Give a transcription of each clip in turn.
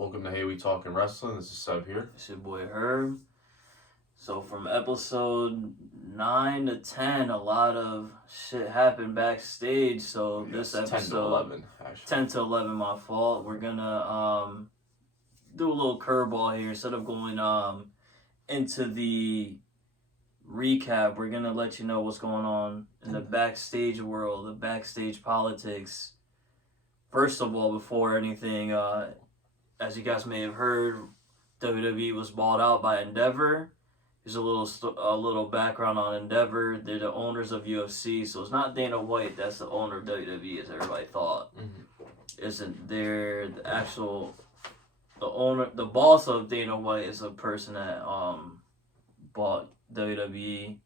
Welcome to Hey We Talking Wrestling. This is Seb here. It's your boy Herb. So from episode 9 to 10, a lot of shit happened backstage. So this episode 10 to 11, actually. 10 to 11, my fault. We're gonna do a little curveball here. Instead of going into the recap, we're gonna let you know what's going on in the backstage world, the backstage politics. First of all, before anything, as you guys may have heard, WWE was bought out by Endeavor. Here's a little background on Endeavor. They're the owners of UFC, so it's not Dana White that's the owner of WWE, as everybody thought. Isn't there the actual the boss of Dana White is a person that bought WWE.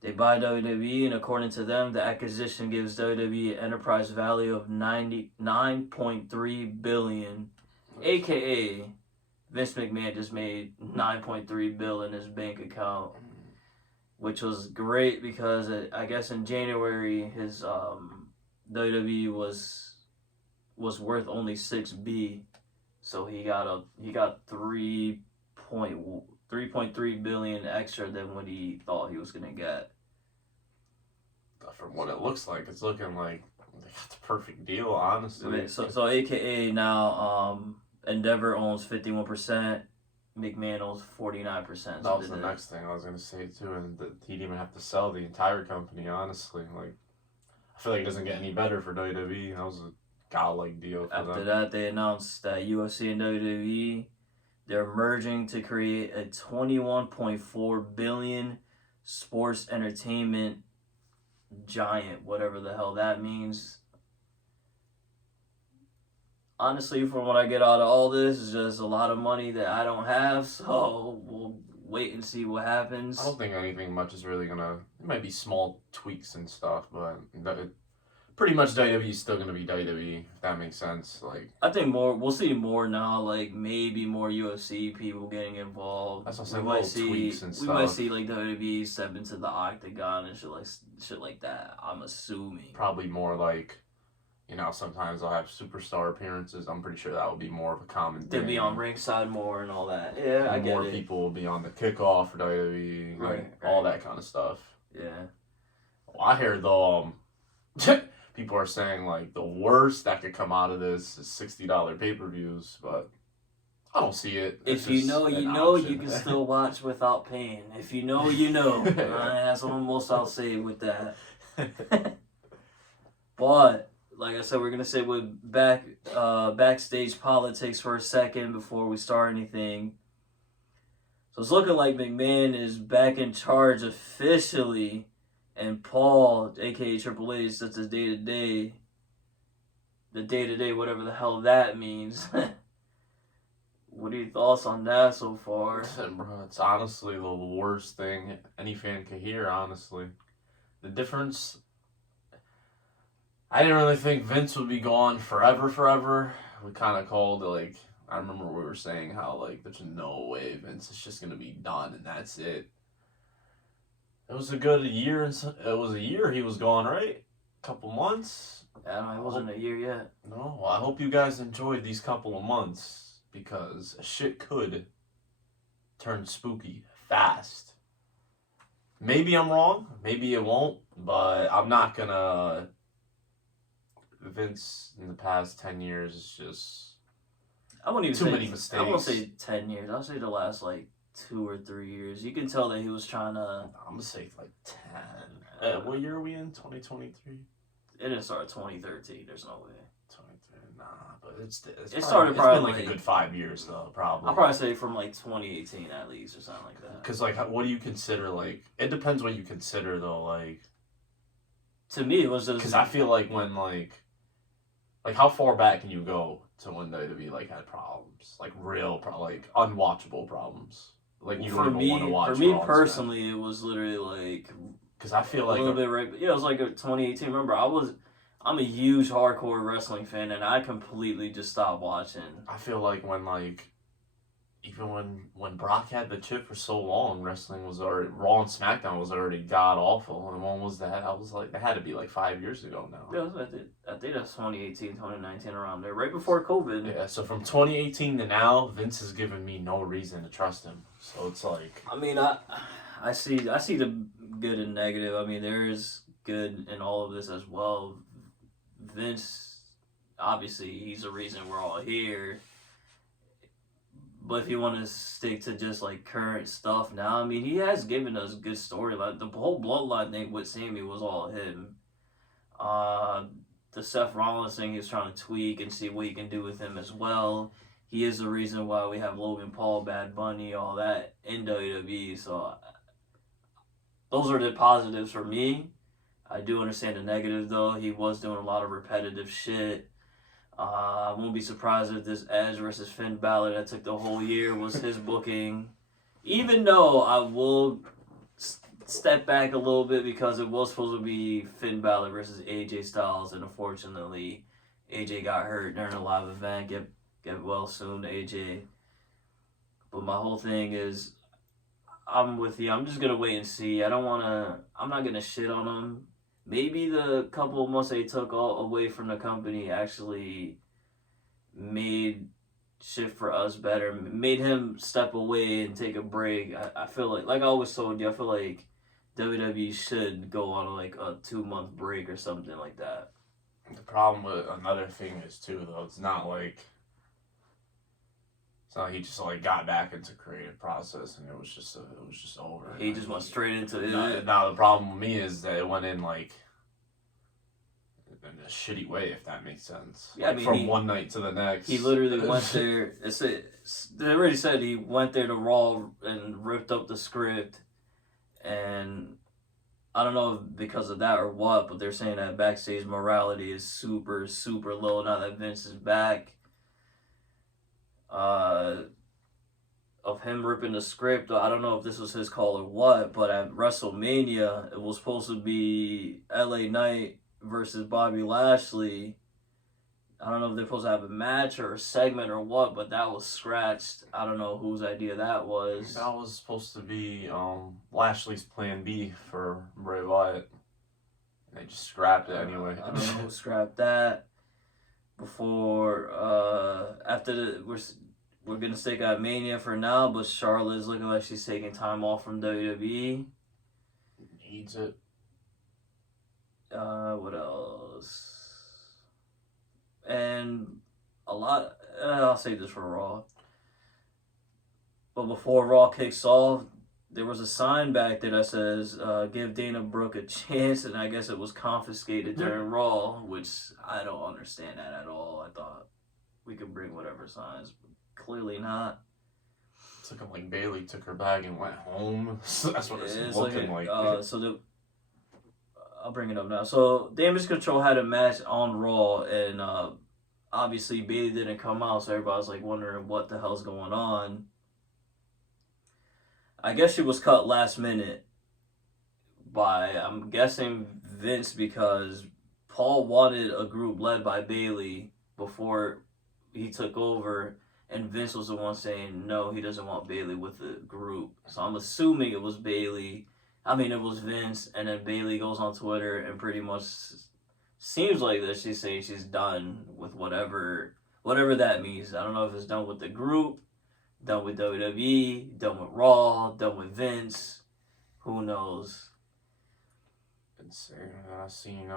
They buy WWE, and according to them, the acquisition gives WWE an enterprise value of $99.3 billion, aka Vince McMahon just made $9.3 billion in his bank account, which was great because I guess in January his WWE was worth only $6 billion, so he got 3.3 billion extra than what he thought he was gonna get. From what it looks like, it's looking like they got the perfect deal, honestly. So AKA now Endeavor owns 51%, McMahon owns 49%. That was the next thing I was gonna say too, and that he didn't even have to sell the entire company. Honestly, like I feel like it doesn't get any better for WWE. That was a godlike deal for them. After that, they announced that UFC and WWE, they're merging to create a $21.4 billion sports entertainment giant, whatever the hell that means. Honestly, from what I get out of all this, is just a lot of money that I don't have, so we'll wait and see what happens. I don't think anything much is really gonna. It might be small tweaks and stuff, but pretty much WWE is still gonna be WWE. If that makes sense. Like I think we'll see more now. Like maybe more UFC people getting involved. That's what I'm saying. Tweaks and stuff. We might see like WWE step into the octagon and shit like that. I'm assuming. Probably more like. Sometimes they'll have superstar appearances. I'm pretty sure that will be more of a common thing. They'll be on ringside more and all that. Yeah, I get it. More people will be on the kickoff for WWE, all that kind of stuff. Yeah. Well, I hear though, people are saying like the worst that could come out of this is $60 pay-per-views, but I don't see it. If you know, you can still watch without paying. If you know, you know. That's almost I'll say with that. But like I said, we're gonna say with backstage politics for a second before we start anything. So it's looking like McMahon is back in charge officially, and Paul, aka Triple H, that's his day-to-day, whatever the hell that means. What are your thoughts on that so far? Bro, it's honestly the worst thing any fan could hear, honestly. The difference... I didn't really think Vince would be gone forever. We kind of called it, I remember we were saying how, there's no way Vince is just going to be done, and that's it. It was a good year. It was a year he was gone, right? Couple months? Yeah, it wasn't a year yet. No, well, I hope you guys enjoyed these couple of months, because shit could turn spooky fast. Maybe I'm wrong. Maybe it won't, but I'm not going to... Vince in the past 10 years is just I wouldn't even too many mistakes. I won't say 10 years. I'll say the last 2 or 3 years. You can tell that he was trying to. I'm gonna say 10. What year are we in? 2023. It didn't start 2013. There's no way. 23. Nah, but it started probably a good 5 years though. Probably. I'll probably say from 2018 at least or something like that. Because what do you consider It depends what you consider though. To me, it was just because I feel like when how far back can you go to when WWE had problems, real unwatchable problems, you don't even want to watch. For me personally, it was literally because I feel a little bit right. Yeah, it was 2018. Remember, I'm a huge hardcore wrestling fan, and I completely just stopped watching. I feel like when even when Brock had the chip for so long, wrestling was already Raw and SmackDown was already god awful. And when was that? I was like, that had to be like 5 years ago now. Yeah, I think that's 2018, 2019, around there, right before COVID. Yeah, so from 2018 to now, Vince has given me no reason to trust him. So it's like, I mean, I see the good and negative. I mean, there is good in all of this as well. Vince, obviously, he's the reason we're all here. But if you want to stick to just like current stuff now, I mean, he has given us good storyline. The whole bloodline thing with Sammy was all him. Uh, the Seth Rollins thing, he's trying to tweak and see what he can do with him as well. He is the reason why we have Logan Paul, Bad Bunny, all that in WWE. So those are the positives for me. I do understand the negative though. He was doing a lot of repetitive shit. I won't be surprised if this Edge versus Finn Balor that took the whole year was his booking. Even though I will step back a little bit because it was supposed to be Finn Balor versus AJ Styles, and unfortunately, AJ got hurt during a live event. Get well soon, AJ. But my whole thing is, I'm with you. I'm just gonna wait and see. I'm not gonna shit on him. Maybe the couple of months they took away from the company actually made shit for us better, made him step away and take a break. I feel like I always told you, I feel like WWE should go on like a 2-month break or something like that. the problem with another thing is too, though, it's not like he just like got back into creative process and it was just over. He just went straight into it. Now the problem with me is that it went in like in a shitty way, if that makes sense. Yeah, like, I mean, from one night to the next. He literally went there. They already said he went there to Raw and ripped up the script, and I don't know if because of that or what, but they're saying that Backstage morality is super, super low now that Vince is back. Of him ripping the script, I don't know if this was his call or what, but at WrestleMania, it was supposed to be LA Knight versus Bobby Lashley. I don't know if they're supposed to have a match or a segment or what, but that was scratched. I don't know whose idea that was. That was supposed to be Lashley's plan B for Bray Wyatt. And they just scrapped it anyway. I don't know who scrapped that. Before, after we're gonna stick at Mania for now, but Charlotte is looking like she's taking time off from WWE. Needs it. What else? And a lot. I'll save this for Raw. But before Raw kicks off, there was a sign back there that says, "Give Dana Brooke a chance," and I guess it was confiscated during Raw, which I don't understand that at all. I thought we could bring whatever signs, but clearly not. It's like Bailey took her bag and went home. That's what it's looking like. I'll bring it up now. So Damage Control had a match on Raw, and obviously Bailey didn't come out, so everybody was like wondering what the hell's going on. I guess she was cut last minute by, I'm guessing, Vince, because Paul wanted a group led by Bailey before he took over, and Vince was the one saying no, he doesn't want Bailey with the group. So I'm assuming it was Bailey. I mean, it was Vince, and then Bailey goes on Twitter and pretty much seems like that she's saying she's done with whatever that means. I don't know if it's done with the group, done with WWE, done with Raw, done with Vince. Who knows? Insane. I've seen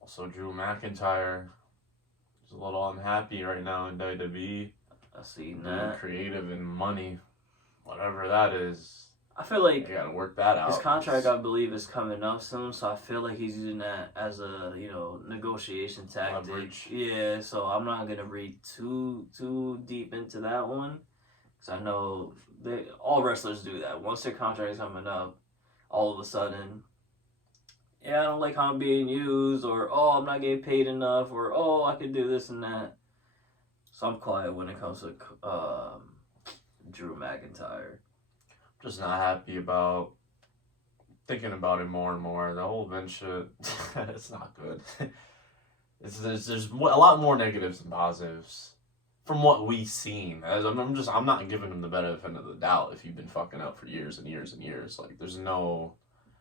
also Drew McIntyre is a little unhappy right now in WWE. I seen that. Creative and money, whatever that is. I feel like you gotta work that out. His contract, I believe, is coming up soon, so I feel like he's using that as a negotiation tactic. Leverage. Yeah, so I'm not gonna read too deep into that one, because I know all wrestlers do that. Once their contract is coming up, all of a sudden, yeah, I don't like how I'm being used, or I'm not getting paid enough, or I could do this and that. So I'm quiet when it comes to Drew McIntyre. Just not happy about thinking about it more and more. The whole Vince shit, it's not good. There's a lot more negatives than positives. from what we've seen, as I'm not giving him the benefit of the doubt if you've been fucking up for years and years and years. Like, there's no,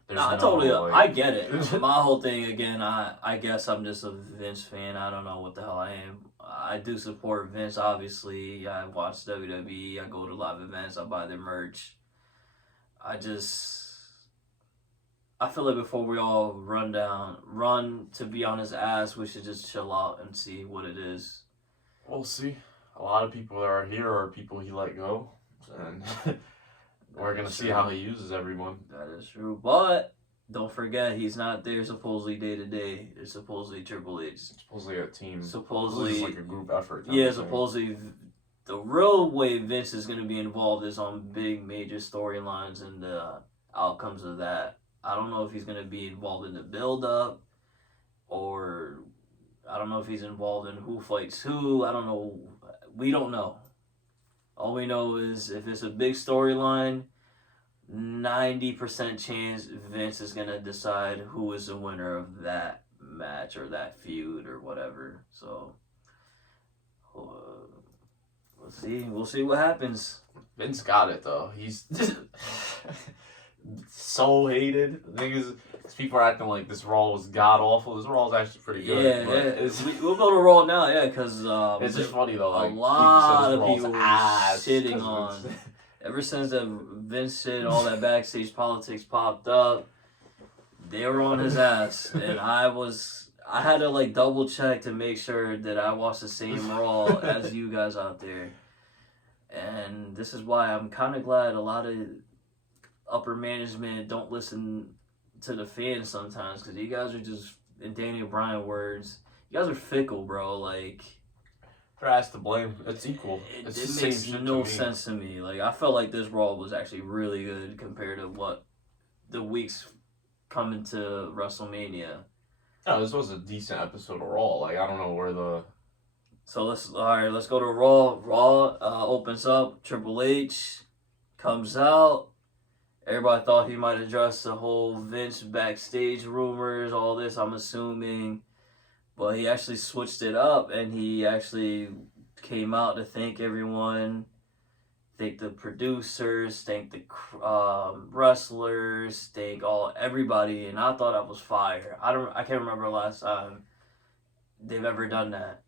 I totally, like, I get it. My whole thing, again, I guess I'm just a Vince fan. I don't know what the hell I am. I do support Vince, obviously. I watch WWE. I go to live events. I buy their merch. I feel like before we all run to be on his ass, we should just chill out and see what it is. We'll see. A lot of people that are here are people he let go, and we're gonna see how he uses everyone. That is true, but don't forget he's not there supposedly day to day. It's supposedly Triple H. Supposedly a team. Supposedly it's like a group effort. Yeah, supposedly the real way Vince is gonna be involved is on big major storylines and the outcomes of that. I don't know if he's gonna be involved in the build up, or I don't know if he's involved in who fights who. I don't know. We don't know. All we know is if it's a big storyline, 90% chance Vince is gonna decide who is the winner of that match or that feud or whatever. So we'll see what happens. Vince got it though. He's so hated. The thing is, people are acting like this Raw was god awful. This Raw is actually pretty good. We'll go to Raw now, yeah, because it's just funny though. Like, a lot of people ass shitting on. Ever since that Vince shit, all that backstage politics popped up, they were on his ass, and I had to like double check to make sure that I watched the same Raw as you guys out there, and this is why I'm kind of glad a lot of upper management don't listen to the fans sometimes, because you guys are just, in Daniel Bryan words, you guys are fickle, bro. Like, for us to blame, it's equal. It makes no sense to me. Like, I felt like this Raw was actually really good compared to what the weeks coming to WrestleMania. No, this was a decent episode of Raw. Like, I don't know where the. So let's go to Raw. Raw opens up. Triple H comes out. Everybody thought he might address the whole Vince backstage rumors, all this, I'm assuming. But he actually switched it up, and he actually came out to thank everyone, thank the producers, thank the wrestlers, thank everybody, and I thought that was fire. I can't remember the last time they've ever done that.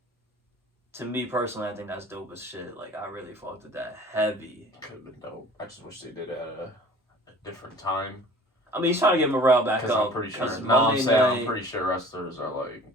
To me personally, I think that's dope as shit. Like, I really fucked with that heavy. Could have been dope. I just wish they did it at a different time. I mean, he's trying to get morale back up. I'm pretty sure. I'm pretty sure wrestlers are like,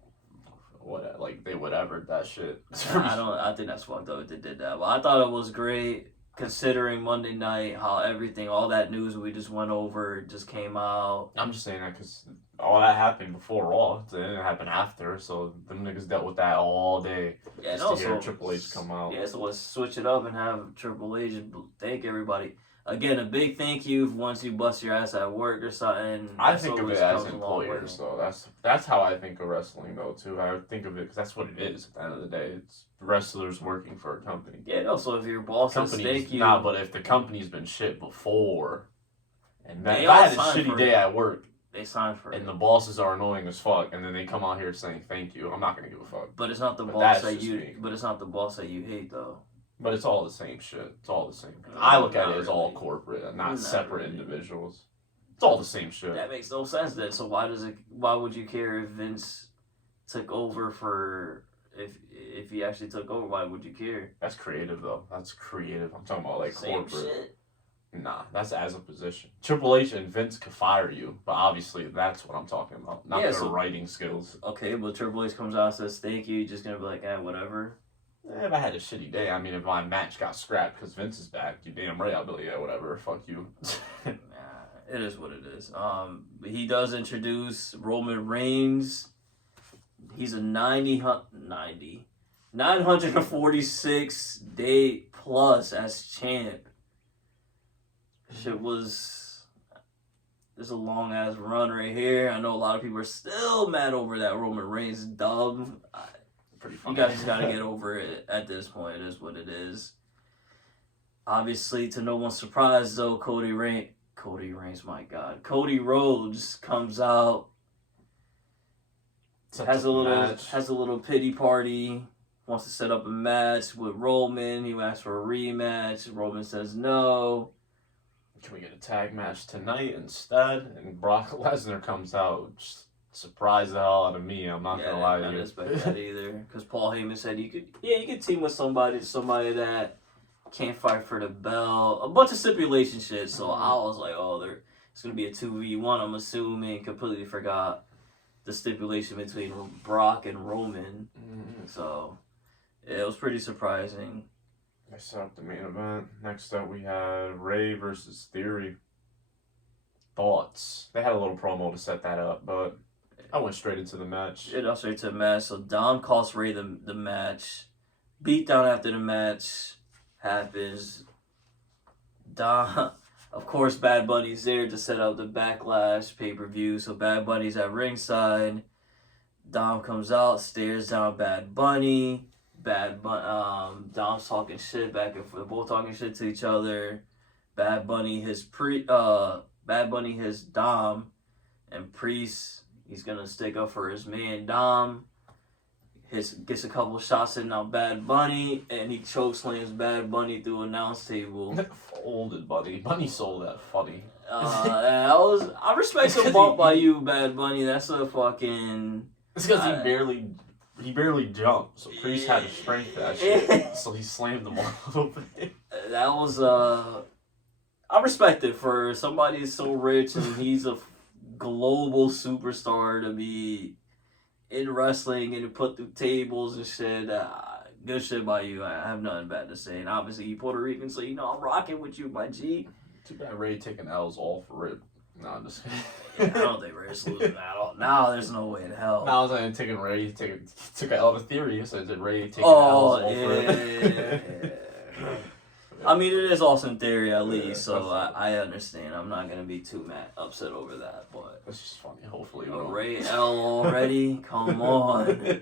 what, like they would ever that shit. I think that's fucked up if they did that. But I thought it was great considering Monday night, how all that news we just went over just came out. I'm just saying that because all that happened before Raw. It didn't happen after, so them niggas dealt with that all day. Yeah, just to hear Triple H come out. Yeah, so let's switch it up and have Triple H thank everybody. Again, a big thank you once you bust your ass at work or something. I think of it as employers, though. That's how I think of wrestling, though, too. I think of it because that's what it is at the end of the day. It's wrestlers working for a company. Yeah, no, so if your boss says thank you... Nah, but if the company's been shit before, and if I had a shitty day at work, they signed for it. And the bosses are annoying as fuck, and then they come out here saying thank you, I'm not going to give a fuck. But it's not the boss that you... But it's not the boss that you hate, though. But it's all the same shit. It's all the same. I look at it as all corporate, not separate individuals. It's all the same shit. That makes no sense then. So why would you care if Vince took over for if he actually took over? Why would you care? That's creative though. That's creative. I'm talking about like same corporate. Shit. Nah, that's as a position. Triple H and Vince could fire you, but obviously that's what I'm talking about. Not their writing skills. Okay, but Triple H comes out and says thank you. You're just gonna be like, whatever. If I had a shitty day, I mean, if my match got scrapped because Vince is back, you damn right, I'll be like, yeah, whatever, fuck you. It is what it is. He does introduce Roman Reigns. He's a 946 day plus as champ. Shit was... There's a long ass run right here. I know a lot of people are still mad over that Roman Reigns dub. Pretty funny. You guys just gotta get over it at this point. It is what it is. Obviously, to no one's surprise, though, Cody Rhodes, my God. Cody Rhodes comes out, has a little pity party wants to set up a match with Roman. He asks for a rematch. Roman says no. Can we get a tag match tonight instead? And Brock Lesnar comes out. Just surprised the hell out of me. I'm not gonna lie to I you. didn't expect that either. Because Paul Heyman said you could team with somebody that can't fight for the belt. A bunch of stipulation shit. So I was like, oh, it's gonna be a 2v1. I'm assuming. Completely forgot the stipulation between Brock and Roman. So yeah, it was pretty surprising. I set up the main event. Next up, we had Ray versus Theory. Thoughts? They had a little promo to set that up, but I went straight into the match. It went straight to the match. So Dom costs Ray the match. Beatdown after the match happens. Dom, of course, Bad Bunny's there to set up the Backlash pay-per-view. So Bad Bunny's at ringside. Dom comes out, stares down Bad Bunny. Dom's talking shit back and forth. Both talking shit to each other. Bad Bunny his Dom, and Priest. He's gonna stick up for his man Dom. Gets a couple shots in on Bad Bunny, and he chokeslams Bad Bunny through announce table. Folded, buddy. Bunny sold that funny. I respect the bump by you, Bad Bunny. That's a fucking. It's because he barely jumped, so Priest had to strength that shit. So he slammed him a little bit. That was I respect it for somebody so rich and he's a global superstar to be in wrestling and to put through tables and shit. Good shit by you. I have nothing bad to say. And obviously, you Puerto Rican, so I'm rocking with you, my G. Too bad Ray taking L's all for it. No, I'm just kidding. I don't think Ray's losing at all. Now there's no way in hell. No, I was like taking Ray. He took an L to Theory, so did Ray taking L's all for it? I mean, it is Austin Theory at least, so I understand. I'm not gonna be too upset over that, but it's just funny. Hopefully, Ray L already. Come on.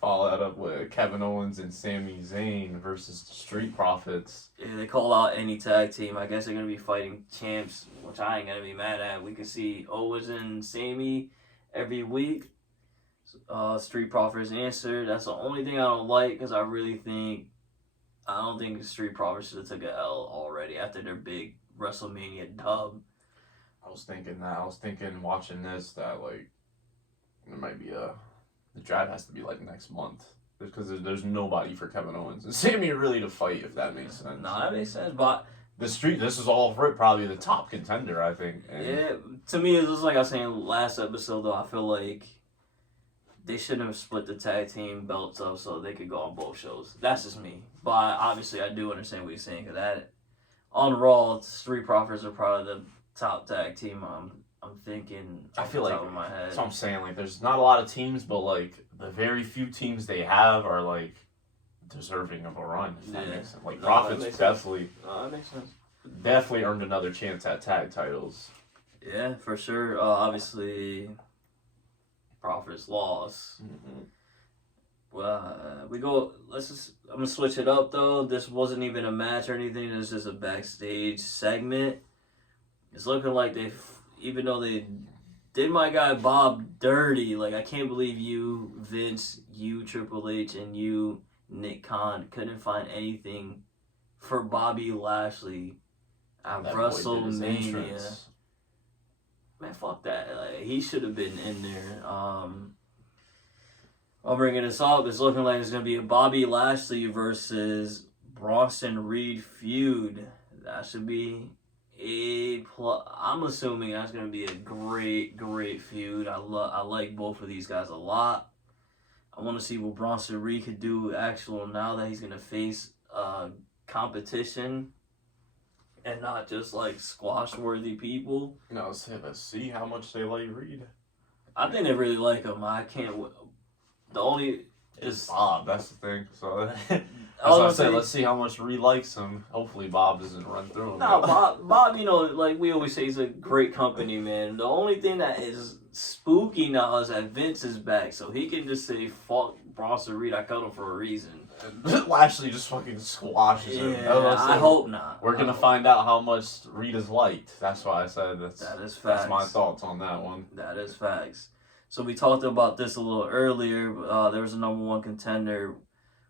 Follow that up with Kevin Owens and Sami Zayn versus the Street Profits. Yeah, they call out any tag team. I guess they're gonna be fighting champs, which I ain't gonna be mad at. We can see Owens and Sami every week. Street Profits answer. That's the only thing I don't like because I don't think Street Profits should have took an L already after their big WrestleMania dub. I was thinking watching this that like there might be the draft has to be like next month because there's nobody for Kevin Owens and Sami really to fight, if that makes sense. No, that makes sense, but this is all for it, probably the top contender, I think. And yeah, to me, it's just like I was saying last episode though. I feel like they shouldn't have split the tag team belts up so they could go on both shows. That's just me. But obviously, I do understand what you're saying because on Raw, Street Profits are probably the top tag team. I'm thinking. I feel like top of my head. that's what I'm saying. Like, there's not a lot of teams, but like the very few teams they have are like deserving of a run. If that makes sense. Like Profits definitely. That makes sense. Definitely earned another chance at tag titles. Yeah, for sure. Obviously, Profits lost. Mm-hmm. Well, I'm gonna switch it up though. This wasn't even a match or anything. This is just a backstage segment. It's looking like even though they did my guy Bob dirty, like I can't believe you, Vince, you, Triple H, and you, Nick Khan, couldn't find anything for Bobby Lashley at WrestleMania. Man, fuck that. Like, he should have been in there. I'll bring this up. It's looking like it's going to be a Bobby Lashley versus Bronson Reed feud. That should be I'm assuming that's going to be a great, great feud. I like both of these guys a lot. I want to see what Bronson Reed could do now that he's going to face competition and not just like squash-worthy people. No, let's see how much they like Reed. I think they really like him. I can't. The only is Bob. That's the thing. So that's what I said. Let's see how much Reed likes him. Hopefully, Bob doesn't run through him. No, Bob. Like we always say, he's a great company man. The only thing that is spooky now is that Vince is back, so he can just say, "Fuck Bronson Reed. I cut him for a reason." Lashley just fucking squashes him. Yeah, I hope not. We're gonna find out how much Reed is liked. That's why I said that is facts. That's my thoughts on that one. That is facts. So we talked about this a little earlier. There was a number one contender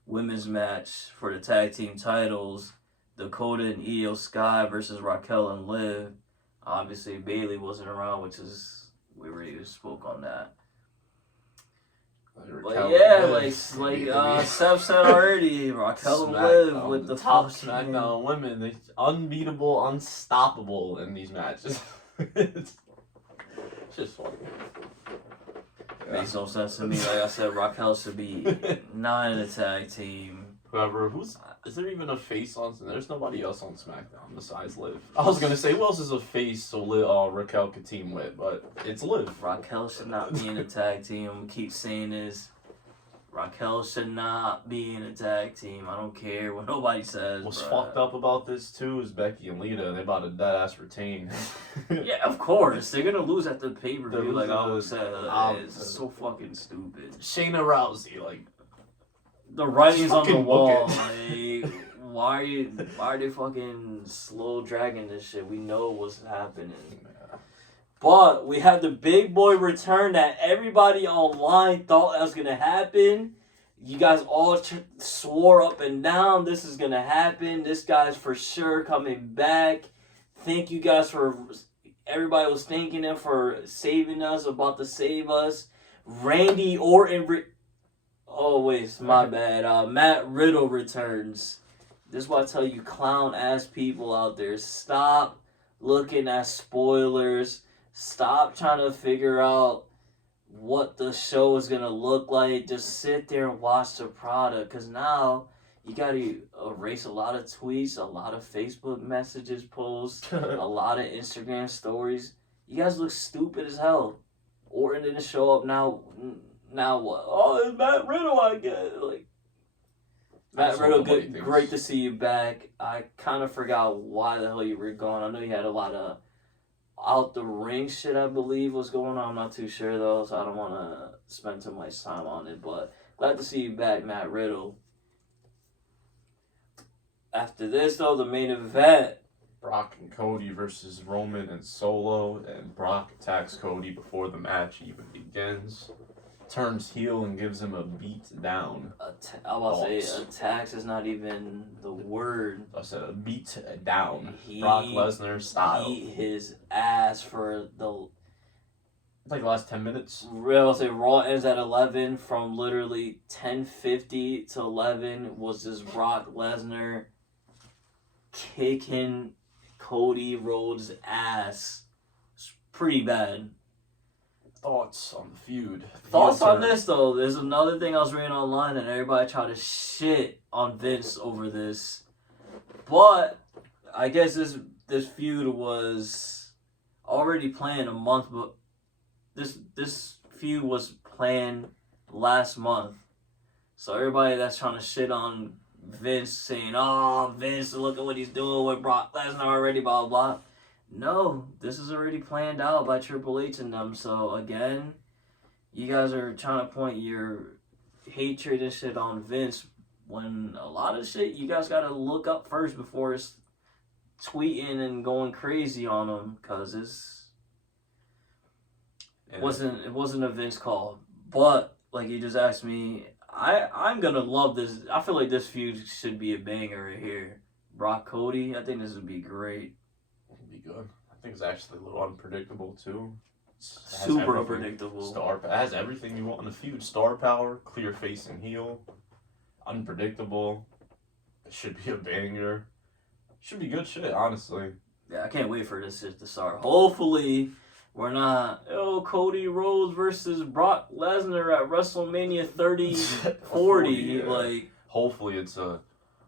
women's match for the tag team titles. Dakota and Io Sky versus Raquel and Liv. Obviously, Bailey wasn't around, which is we already spoke on that. But yeah, like Seth said already, Raquel and Liv with the top SmackDown women. They're unbeatable, unstoppable in these matches. It's just funny. Makes no sense to me. Like I said, Raquel should be not in a tag team. Whoever, is there even a face on? There's nobody else on SmackDown besides Liv. I was gonna say, who else is a face so Raquel could team with, but it's Liv. Raquel should not be in a tag team. Keep saying this. Raquel should not be in a tag team. I don't care what nobody says. What's fucked up about this too is Becky and Lita. They about to dead ass retain. Yeah, of course they're gonna lose at the pay per view. Like I always said, it's so fucking stupid. Shayna Rousey, like the writing's on the wall. Like, why are they fucking slow dragging this shit? We know what's happening. But we have the big boy return that everybody online thought that was going to happen. You guys all swore up and down this is going to happen. This guy's for sure coming back. Thank you guys for... Everybody was thanking him for saving us, about to save us. Randy Orton... Oh, wait, my bad. Matt Riddle returns. This is what I tell you clown-ass people out there. Stop looking at spoilers. Stop trying to figure out what the show is going to look like. Just sit there and watch the product. Because now you got to erase a lot of tweets, a lot of Facebook messages posts, a lot of Instagram stories. You guys look stupid as hell. Orton didn't show up now. Now what? Oh, it's Matt Riddle, I guess. Like, Matt Riddle, great to see you back. I kind of forgot why the hell you were gone. I know you had a lot of out the ring shit, I believe, was going on. I'm not too sure though, so I don't want to spend too much time on it. But glad to see you back, Matt Riddle. After this though, the main event. Brock and Cody versus Roman and Solo, and Brock attacks Cody before the match even begins. Turns heel and gives him a beat down. I was about to say, attacks is not even the word. I said a beat down. Brock Lesnar style. Beat his ass for the... Like the last 10 minutes. I'll say Raw ends at 11. From literally 10:50 to 11 was this Brock Lesnar kicking Cody Rhodes' ass. It's pretty bad. Thoughts on the feud? Thoughts on this though? There's another thing I was reading online, and everybody tried to shit on Vince over this. But I guess this feud was already planned a month, but this feud was planned last month. So everybody that's trying to shit on Vince, saying, "Oh, Vince, look at what he's doing with Brock Lesnar already," blah blah blah. No, this is already planned out by Triple H and them. So, again, you guys are trying to point your hatred and shit on Vince when a lot of shit you guys got to look up first before it's tweeting and going crazy on him, because it wasn't a Vince call. But, like you just asked me, I'm going to love this. I feel like this feud should be a banger right here. Brock Cody, I think this would be great. Be good. I think it's actually a little unpredictable too. Super unpredictable. It has everything you want in a feud. Star power, clear face and heel, unpredictable. It should be a banger. Should be good shit, honestly. Yeah, I can't wait for this shit to start. Hopefully, we're not Cody Rhodes versus Brock Lesnar at WrestleMania 40. Yeah. Like, hopefully it's a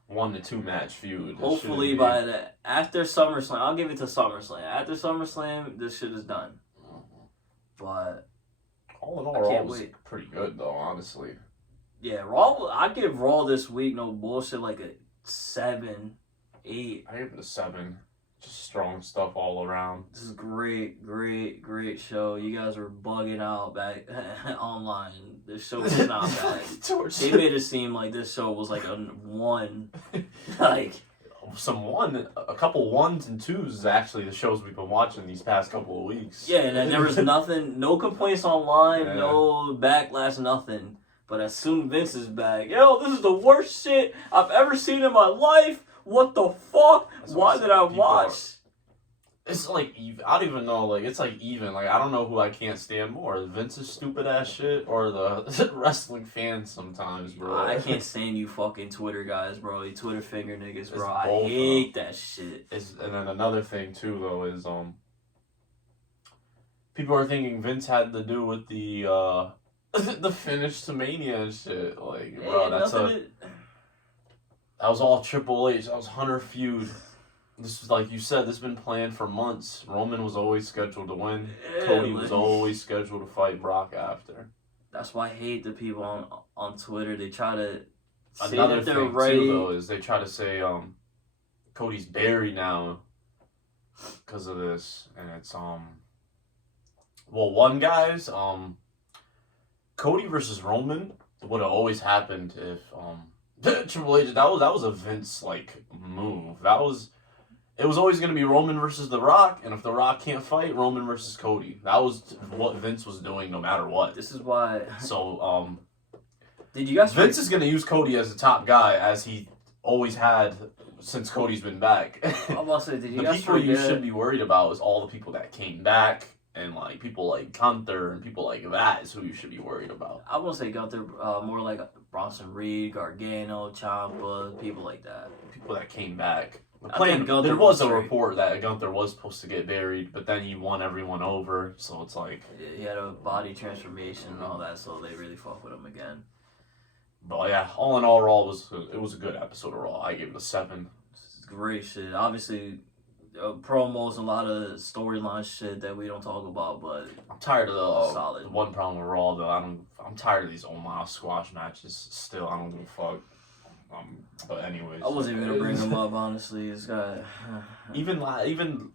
1 to 2 match feud. Hopefully by after SummerSlam, I'll give it to SummerSlam. After SummerSlam, this shit is done. But all in all, Raw was pretty good though, honestly. Yeah, Raw. I'd give Raw this week, no bullshit, like a 7, 8. I give it a 7. Just strong stuff all around. This is great show. You guys were bugging out back online. This show was not bad. They made it seem like this show was like a 1. Like, a couple ones and twos is actually the shows we've been watching these past couple of weeks. Yeah, and there was nothing, no complaints online, Yeah. no backlash, nothing. But as soon Vince is back, yo, this is the worst shit I've ever seen in my life. What the fuck? That's Why what did I people watch? It's like even. I don't even know. Like it's like even. Like I don't know who I can't stand more: Vince's stupid ass shit or the wrestling fans sometimes, bro. I can't stand you fucking Twitter guys, bro. You Twitter finger niggas, bro. It's I both, hate that shit. And then another thing too, though, is people are thinking Vince had to do with the the finish to Mania and shit. Like, bro, that was all Triple H. That was Hunter feud. This was like you said. This has been planned for months. Roman was always scheduled to win. Yeah, Cody was always scheduled to fight Brock after. That's why I hate the people on Twitter. They try to say Another that they're thing right. too, though, is they try to say Cody's buried now because of this, and it's well, one guy's Cody versus Roman would have always happened if Triple H, that was a Vince like move. It was always gonna be Roman versus The Rock, and if The Rock can't fight, Roman versus Cody. That was what Vince was doing, no matter what. This is why. So Did you guys? Vince is gonna use Cody as the top guy, as he always had since Cody's been back. I'm about to say, did you The guys people forget? you should be worried about is all the people that came back, and like people like Gunther and people like that is who you should be worried about. I won't say Gunther, more like Bronson Reed, Gargano, Ciampa, people like that. People that came back. think Gunther There was was a straight. report that Gunther was supposed to get buried, but then he won everyone over, so it's like. He had a body transformation and all that, so they really fuck with him again. But yeah, all in all, Raw it was a good episode of Raw. I gave it a 7. It's great shit. Obviously, promos, a lot of storyline shit that we don't talk about, but I'm tired of Solid. the one problem with Raw though. I'm tired of these Omaha squash matches. Still, I don't give a fuck. But anyways, I wasn't even gonna bring him up. Honestly, this guy. Even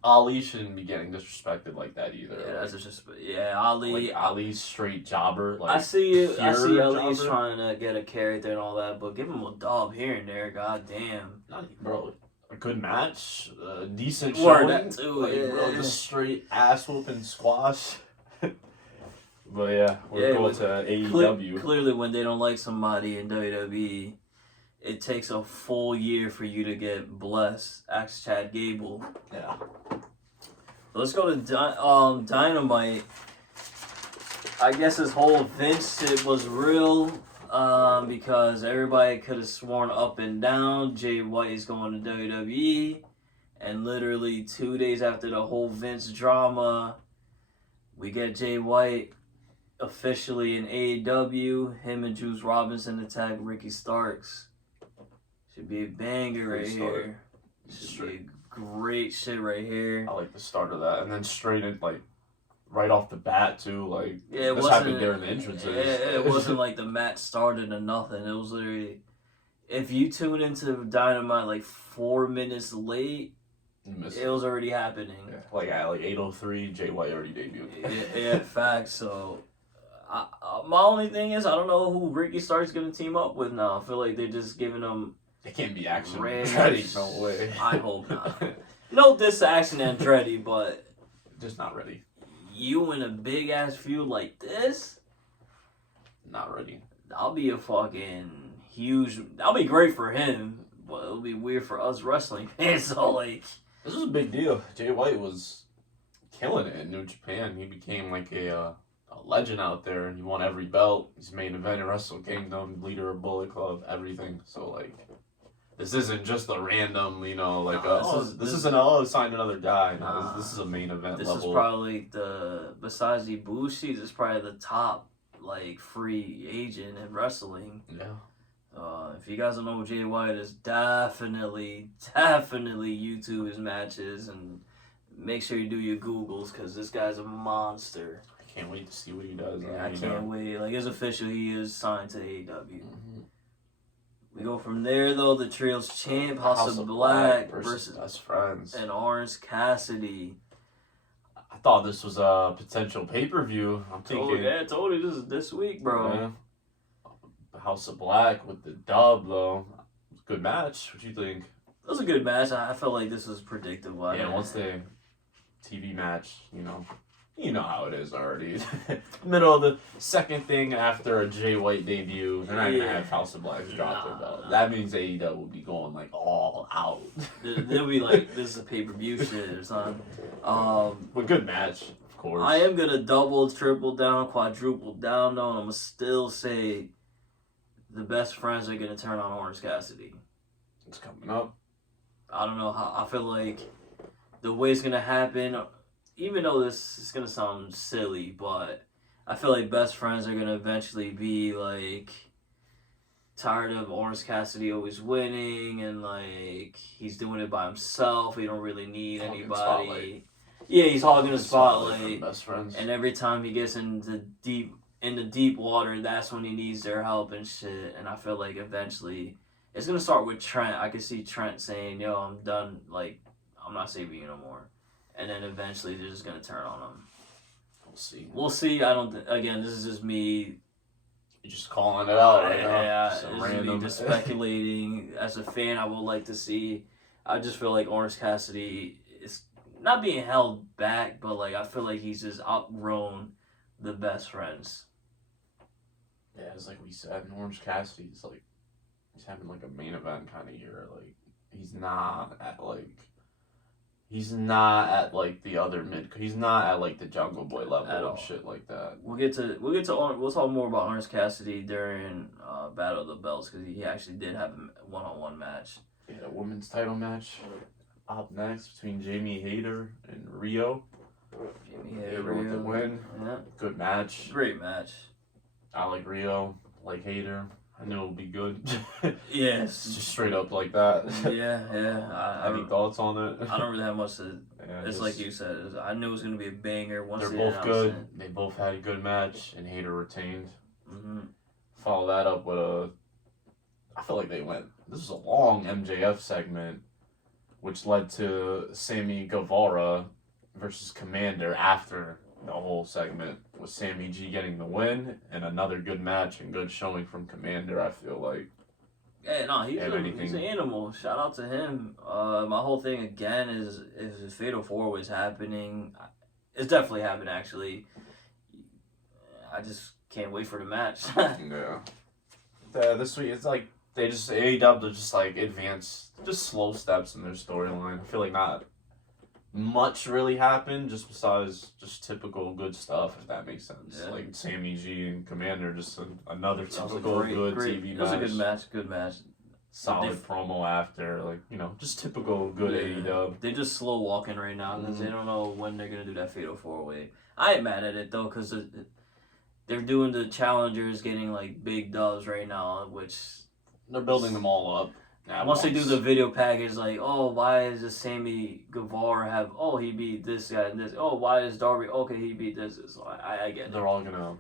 Ali shouldn't be getting disrespected like that either. Yeah, that's just Ali. Like Ali's straight jobber. Like I see pure Ali's jobber. trying to get a character and all that, but give him a dub here and there. God damn. Bro, a good match, a decent Word, showing. that too, Like, yeah. bro, just straight ass whooping squash. But yeah, we're going to AEW. Clearly, when they don't like somebody in WWE, it takes a full year for you to get blessed. Ask Chad Gable. Yeah. Let's go to Dynamite. I guess this whole Vince shit was real because everybody could have sworn up and down Jay White is going to WWE. And literally 2 days after the whole Vince drama, we get Jay White officially in AEW. Him and Juice Robinson attack Ricky Starks. Should be a banger right here. Should be great shit right here. I like the start of that, and then straight in like right off the bat too. Like Yeah, this happened during the entrances. It wasn't like the match started or nothing. It was literally, if you tune into Dynamite like 4 minutes late, You missed it was already happening. Yeah. Like at like 8:03, Jay White already debuted. Yeah, facts. So, my only thing is I don't know who Ricky Stark's gonna team up with now. I feel like they're just giving him. It can't be action. Random Ready? No way. I hope not. No diss to Action Andretti, but Just not ready. you in a big ass feud like this, Not ready. that'll be a fucking huge. That'll be great for him, but it'll be weird for us wrestling fans. So like, This was a big deal. Jay White was killing it in New Japan. He became like a legend out there, and he won every belt. He's main event in Wrestle Kingdom, leader of Bullet Club, everything. So like, this isn't just a random, like this isn't signed another guy. No, this is a main event this level. is probably besides Ibushi, this is probably the top like free agent in wrestling. Yeah. If you guys don't know who Jay White is, definitely YouTube his matches and make sure you do your Googles because this guy's a monster. I can't wait to see what he does. Yeah, I can't wait. Like, it's official, he is signed to AEW. Mm-hmm. We go from there, though. The Trios champ, House of Black versus Best Friends. and Orange Cassidy. I thought this was a potential pay-per-view. I'm thinking... I told you this is this week, bro. Yeah. House of Black with the dub, though. Good match. What you think? It was a good match. I felt like this was predictable. Yeah, once the TV match, you know how it is already. Middle of the second thing after a Jay White debut, they're not gonna have House of Blacks drop their belt. That means AEW will be going like all out. They'll be like, this is a pay-per-view shit or something. But good match, of course. I am gonna double, triple down, quadruple down though, and I'm gonna still say the best friends are gonna turn on Orange Cassidy. It's coming up. I don't know how. I feel like the way it's gonna happen, even though this is gonna sound silly, but I feel like best friends are gonna eventually be like tired of Orange Cassidy always winning and like he's doing it by himself. He don't really need anybody. Spotlight. Yeah, he's hogging the spotlight. Best friends. And every time he gets into deep water, that's when he needs their help and shit. And I feel like eventually it's gonna start with Trent. I can see Trent saying, "Yo, I'm done. Like, I'm not saving you no more." And then eventually they're just gonna turn on him. We'll see. We'll see. I don't. Again, this is just me. You're just calling it out right now. Yeah, Some this random. is me just speculating. As a fan, I would like to see. I just feel like Orange Cassidy is not being held back, but like I feel like he's just outgrown the best friends. Yeah, it's like we said, Orange Cassidy's like he's having like a main event kind of year. Like he's not at like the other mid. He's not at like the Jungle Boy level and shit like that. We'll talk more about Orange Cassidy during Battle of the Belts because he actually did have a one-on-one match. Yeah, a women's title match up next between Jamie Hayter and Rio. Jamie Hayter with the win. Yeah, Good match. great match. I like Rio, like Hayter. I knew it would be good. Yes. Just straight up like that. Yeah. Any thoughts on it? I don't really have much to. Yeah, It's like you said. I knew it was gonna be a banger. Once they're they both announced good. it. They both had a good match, and Hayter retained. Mm-hmm. Follow that up with I feel like they went. This was a long MJF segment, which led to Sammy Guevara versus Commander after the whole segment, with Sammy G getting the win and another good match and good showing from Commander. I feel like. Yeah, no, he's an animal. Shout out to him. My whole thing again is the Fatal 4 was happening. It's definitely happened actually. I just can't wait for the match. Yeah. This week it's like they just AEW to just like advance just slow steps in their storyline. I feel like not much really happened just besides just typical good stuff, if that makes sense. Yeah. Like Sammy G and Commander, just another typical good TV match. It was a good match. Solid promo after, like, just typical good AEW. They're just slow walking right now because they don't know when they're gonna do that Fatal 4-way. I ain't mad at it though because they're doing the challengers getting like big dubs right now, which they're building them all up. Once they do the video package, like, oh, why is this Sammy Guevara have? Oh, he beat this guy and this. Oh, why is Darby? Okay, he beat this. So I get it. They're all gonna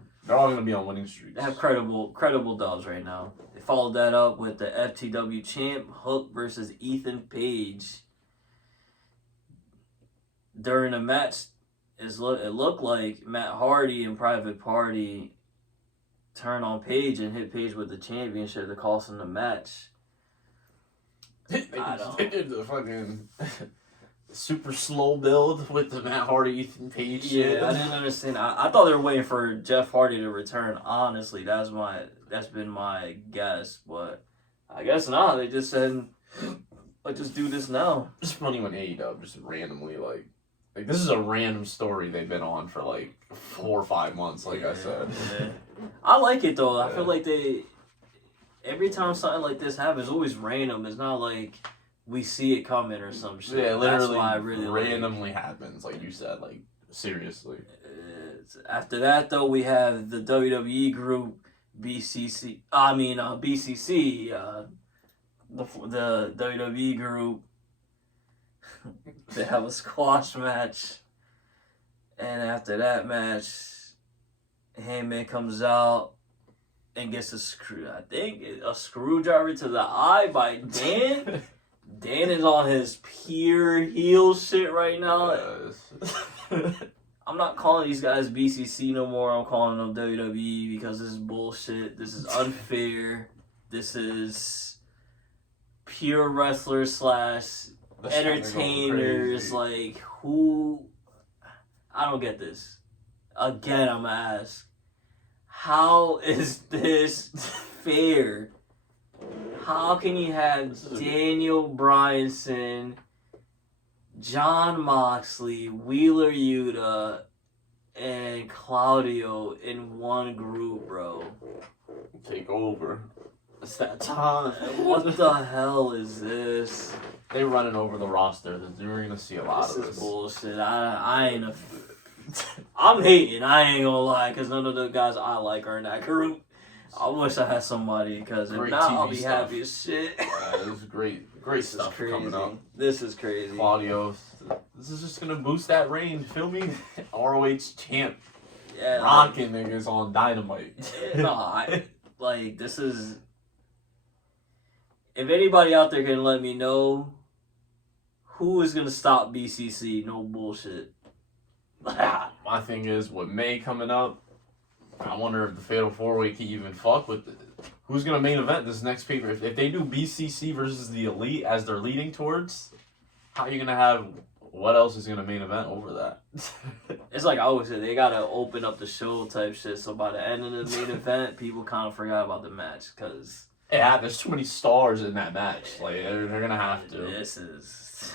be on winning streaks. They have credible dubs right now. They followed that up with the FTW champ Hook versus Ethan Page. During the match, it looked like Matt Hardy and Private Party turned on Page and hit Page with the championship to cost him the match. They did the fucking super slow build with the Matt Hardy Ethan Page shit. Yeah, I didn't understand. I thought they were waiting for Jeff Hardy to return. Honestly, that's been my guess, but I guess not. They just said, let's just do this now. It's funny when AEW just randomly like this is a random story they've been on for like 4 or 5 months. Like I said, I like it though. I feel like every time something like this happens, it's always random. It's not like we see it coming or some shit. Yeah, literally, that's why I really randomly happens, like you said, like seriously. After that, though, we have the WWE group, BCC. The WWE group. They have a squash match, and after that match, Heyman comes out and gets a screwdriver to the eye by Dan. Dan is on his pure heel shit right now. Yes. I'm not calling these guys BCC no more. I'm calling them WWE because this is bullshit. This is unfair. This is pure wrestlers slash That's kinda going entertainers. crazy. Like, who? I don't get this. Again, I'm gonna ask, how is this fair? How can you have Daniel Bryanson, John Moxley, Wheeler Yuta, and Claudio in one group, bro? Take over. It's that time. What the hell is this? They running over the roster. You're gonna see a lot This of is this. bullshit. I ain't a. I'm hating. I ain't gonna lie, because none of the guys I like are in that group. I wish I had somebody, because if Great not, TV I'll be stuff. happy as shit. This is great This is stuff crazy. coming up. This is crazy. Claudio, this is just gonna boost that reign. Feel me? ROH champ, Yeah, rocking niggas on Dynamite. like this is. If anybody out there can let me know who is gonna stop BCC, no bullshit. My thing is, with May coming up, I wonder if the Fatal 4-Way can even fuck with it. Who's gonna main event this next paper? If they do BCC versus the Elite as they're leading towards, how are you gonna have? What else is gonna main event over that? It's like I always say, they gotta open up the show type shit. So by the end of the main event, people kind of forgot about the match because Yeah, there's too many stars in that match. Like they're gonna have to. this is.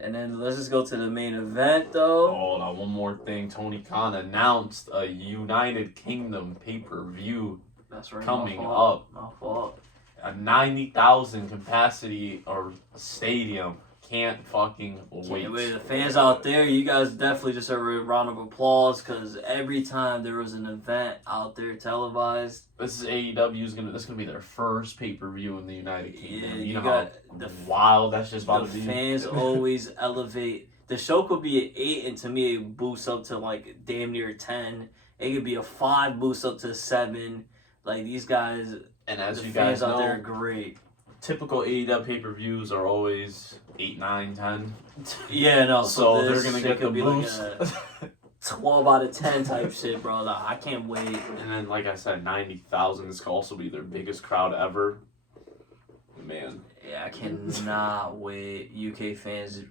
And then let's just go to the main event though. Hold on, one more thing. Tony Khan announced a United Kingdom pay-per-view That's right. coming My fault. up. My fault. A 90,000 capacity or stadium. Can't fucking wait. Can't wait. The fans out there, you guys definitely deserve a round of applause because every time there was an event out there televised, This is AEW's this is gonna be their first pay-per-view in the United Kingdom. Yeah, you you know got how wild that's just about the to be. fans always elevate. The show could be an 8, and to me, it boosts up to like damn near 10. It could be a 5, boosts up to 7. Like these guys, And as the you fans guys out know, there are great. typical AEW pay-per-views are always 8, 9, 10. Yeah, no. So this they're gonna shit get the could be boost. like a 12 out of 10 type shit, bro. Like, I can't wait. And then, like I said, 90,000. This could also be their biggest crowd ever. Man, Yeah, I cannot wait. UK fans,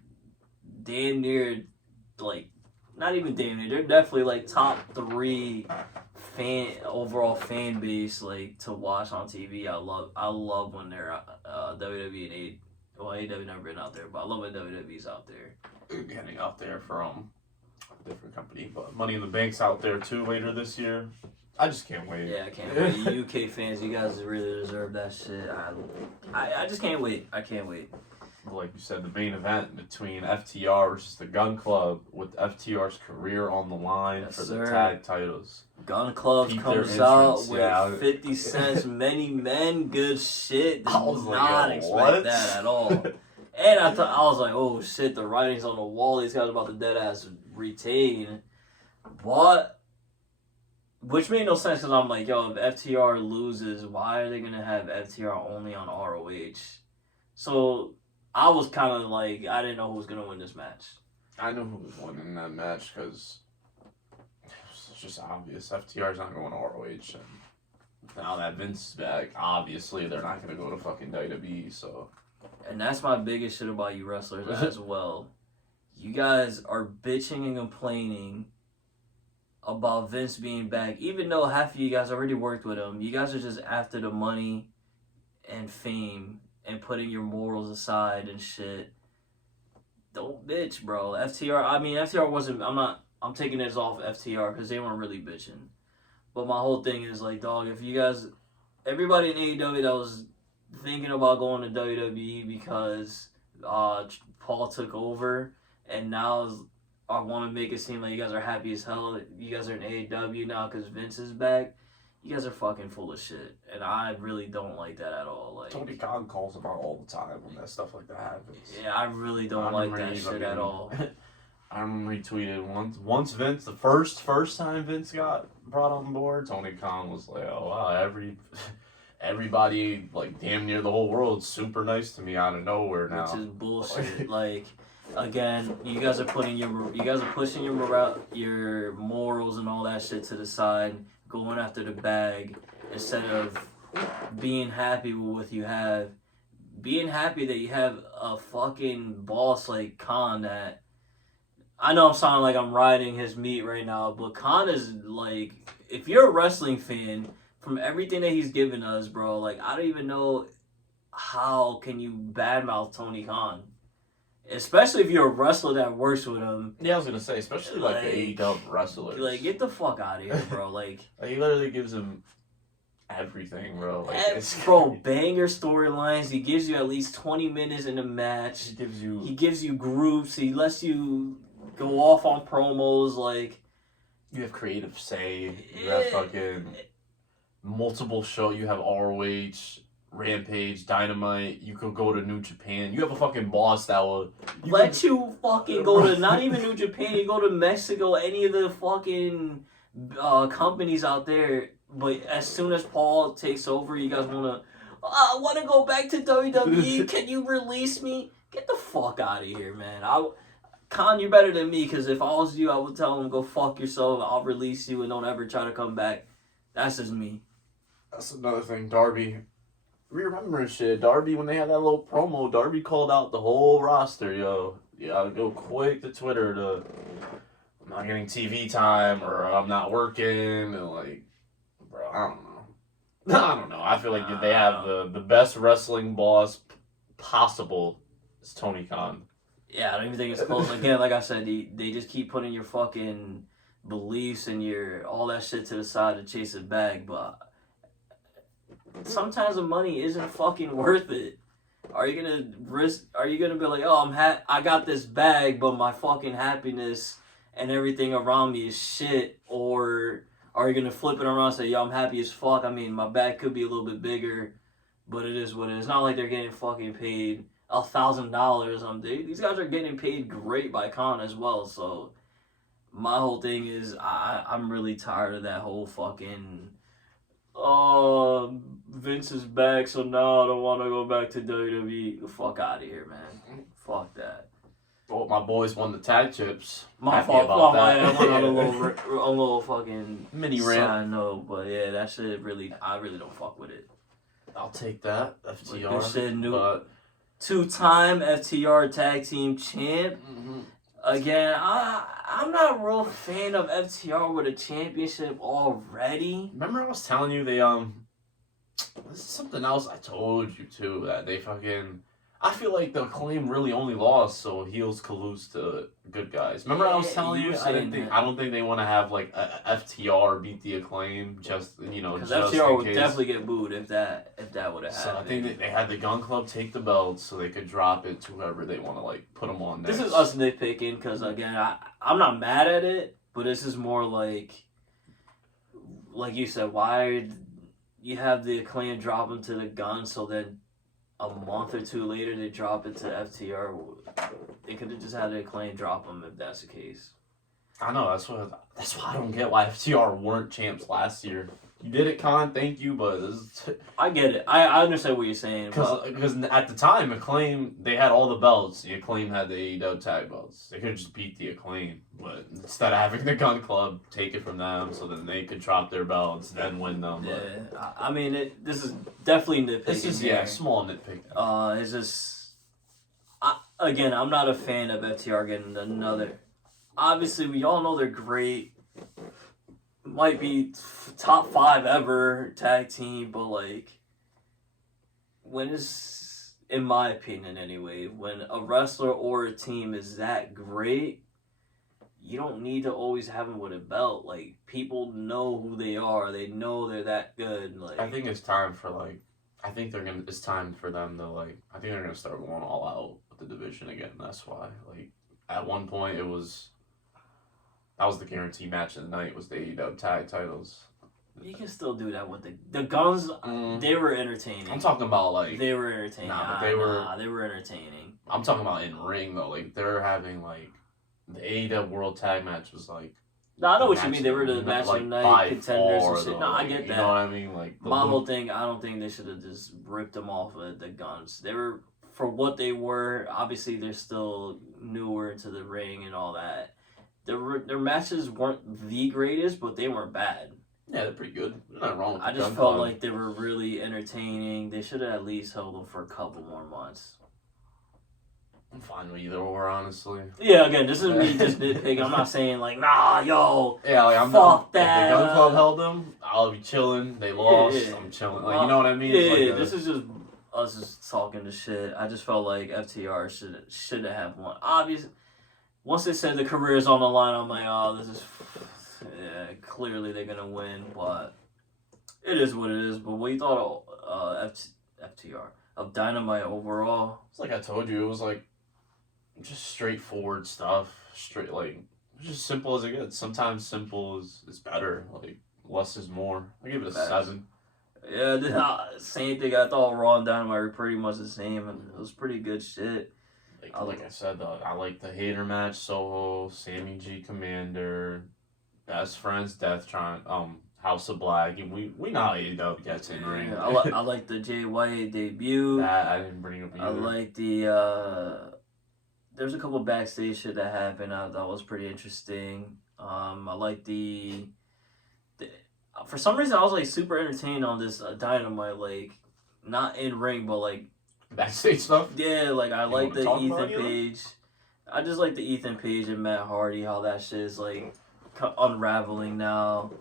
damn near, like, not even damn near. They're definitely like top 3 overall fan base, like, to watch on TV. I love when they're WWE and A. Well, AEW never been out there, but I love when WWE's out there. getting out there from a different company, but Money in the Bank's out there too later this year. I just can't wait. Yeah, I can't wait. You UK fans, you guys really deserve that shit. I just can't wait. I can't wait. Like you said, the main event between FTR versus the Gun Club, with FTR's career on the line Yes, for sir. the tag titles. Gun Club Keep comes their out entrance, with yeah. 50 cents, many men, good shit. Did I was like, not yo, expect what? that at all. And I was like, oh shit, the writing's on the wall. These guys about to dead ass retain. What? Which made no sense because I'm like, yo, if FTR loses, why are they gonna have FTR only on ROH? So I was kind of like, I didn't know who was gonna win this match. I know who was winning that match because it's just obvious. FTR's not going to ROH, and now that Vince is back, obviously they're not going to go to fucking WWE. So, And that's my biggest shit about you wrestlers as well. You guys are bitching and complaining about Vince being back, even though half of you guys already worked with him. You guys are just after the money and fame and putting your morals aside and shit. Don't bitch, bro. FTR wasn't. I'm taking this off FTR because they weren't really bitching. But my whole thing is like, dog, if you guys, everybody in AEW that was thinking about going to WWE because Paul took over, and now I want to make it seem like you guys are happy as hell. You guys are in AEW now because Vince is back. You guys are fucking full of shit, and I really don't like that at all. Like Tony Khan calls him out all the time when that stuff like that happens. yeah, I really don't like that shit at all. I retweeted once Vince, the first time Vince got brought on board, Tony Khan was like, oh wow, everybody, like damn near the whole world's super nice to me out of nowhere now. Which is bullshit. Like, again, you guys are pushing your morals and all that shit to the side, going after the bag instead of being happy with what you have, being happy that you have a fucking boss like Khan that I know I'm sounding like I'm riding his meat right now, but Khan is like, if you're a wrestling fan, from everything that he's given us, bro, like I don't even know how can you badmouth Tony Khan, especially if you're a wrestler that works with him. Yeah, I was gonna say, especially like the AEW wrestlers. Like, get the fuck out of here, bro. Like he literally gives him everything, bro. Like, bro, banger storylines. He gives you at least 20 minutes in a match. He gives you groups. He lets you go off on promos. Like, you have creative say. You have fucking multiple show. You have ROH, Rampage, Dynamite. You could go to New Japan. You have a fucking boss that will let you fucking go to not even New Japan. You go to Mexico. Any of the fucking companies out there. But as soon as Paul takes over, you guys I want to go back to WWE. Can you release me? Get the fuck out of here, man. Khan, you're better than me, because if I was you, I would tell him, go fuck yourself. I'll release you and don't ever try to come back. That's just me. That's another thing, Darby. Remember shit. Darby, when they had that little promo, Darby called out the whole roster, yo. You gotta go quick to Twitter to, I'm not getting TV time, or I'm not working, and like, bro, I don't know. I feel like if they have the best wrestling boss possible, it's Tony Khan. Yeah, I don't even think it's close. Again, like I said, they just keep putting your fucking beliefs and your all that shit to the side to chase a bag, but sometimes the money isn't fucking worth it. Are you gonna be like, oh, I got this bag, but my fucking happiness and everything around me is shit? Or are you gonna flip it around and say, yo, I'm happy as fuck? I mean, my bag could be a little bit bigger, but it is what it is. It's not like they're getting fucking paid $1,000. These guys are getting paid great by Khan as well. So my whole thing is, I'm really tired of that whole fucking, Vince is back, so now I don't want to go back to WWE. The fuck out of here, man. Fuck that. Well, my boys won the tag chips. My fault. I went on a little fucking mini rant. I know, but yeah, that shit I really don't fuck with it. I'll take that. FTR. This shit two-time FTR tag team champ. Mm-hmm. Again, I'm not a real fan of FTR with a championship already. Remember I was telling you they this is something else I told you too, that they fucking, I feel like the Acclaim really only lost so heels could lose to good guys. Remember I was telling you I don't think they want to have like a FTR beat the Acclaim, just because FTR would definitely get booed if that would have happened. So I think they had the Gun Club take the belts so they could drop it to whoever they want to like put them on next. This is us nitpicking because again I'm not mad at it, but this is more like you said, why you have the Acclaim drop them to the Gun, so then a month or two later they drop it to FTR. They could have just had the Acclaim drop them if that's the case. I know, that's why I don't get why FTR weren't champs last year. You did it, Khan, thank you, but I get it. I understand what you're saying. Because at the time, Acclaim, they had all the belts. The Acclaim had the AEW tag belts. They could just beat the Acclaim, but instead of having the Gun Club take it from them so then they could drop their belts, then win them. Yeah, I mean, this is definitely nitpicking. This is, small nitpicking. It's just, again, I'm not a fan of FTR getting another. Obviously, we all know they're great. Might be top 5 ever tag team, but like, in my opinion anyway, when a wrestler or a team is that great, you don't need to always have them with a belt. Like, people know who they are. They know they're that good. Like, I think it's time for it's time for them to I think they're gonna start going all out with the division again. That's why at one point that was the guarantee match of the night, was the AEW tag titles. You can still do that with the Guns. They were entertaining. I'm talking about they were entertaining. They were entertaining. I'm talking about in ring though. They're having the AEW World Tag match was No, I know what you mean. They were the match of the night contenders and shit. No, I get that. You know what I mean? My whole thing, I don't think they should have just ripped them off of the Guns. They were, for what they were, obviously they're still newer into the ring and all that. Their matches weren't the greatest, but they weren't bad. Yeah, they're pretty good. There's nothing wrong with I the just gun felt club. like they were really entertaining. They should have at least held them for a couple more months. I'm fine with either or, honestly. Yeah, again, this is me just nitpicking. I'm not saying like, nah, yo, Yeah, like I'm fuck If the that. gun club held them, I'll be chilling. They lost, Yeah. I'm chilling. Like, you know what I mean? Yeah, It's like this is just us just talking the shit. I just felt like FTR should have won. Obviously, once they said the career is on the line, I'm like, oh, this is clearly they're gonna win, but it is what it is. But what you thought of FTR of Dynamite overall? it's like I told you. It was like just straightforward stuff. Straight like just simple as it gets. Sometimes simple is better. Like less is more. I give it a Facts. 7. Yeah, same thing. I thought Raw and Dynamite were pretty much the same, and it was pretty good shit. Like I said, though, I like the hater match. Soho, Sammy G, Commander, Best Friends, Deathtron, House of Black. And we know how AEW gets in ring. I like the Jay White debut. That I didn't bring up either. I like the there's a couple backstage shit that happened. I thought was pretty interesting. I like the for some reason I was like super entertained on this Dynamite, like not in ring but like backstage stuff. yeah, like I like the talk about Ethan any of them? Page. I just like the Ethan Page and Matt Hardy, how that shit is like unraveling now.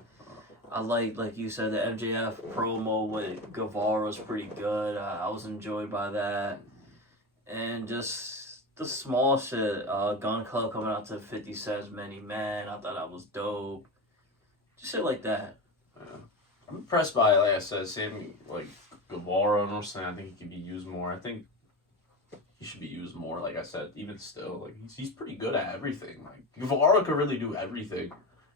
I like you said, the MJF promo with Guevara was pretty good. I was enjoyed by that, and just the small shit. Gun Club coming out to 50 Cent's Many Men. I thought that was dope. Just shit like that. Yeah. I'm impressed by, like I said, Sammy, like Guevara. I'm saying I think he could be used more. I think he should be used more. Like I said, even still, like he's pretty good at everything. Like Guevara could really do everything.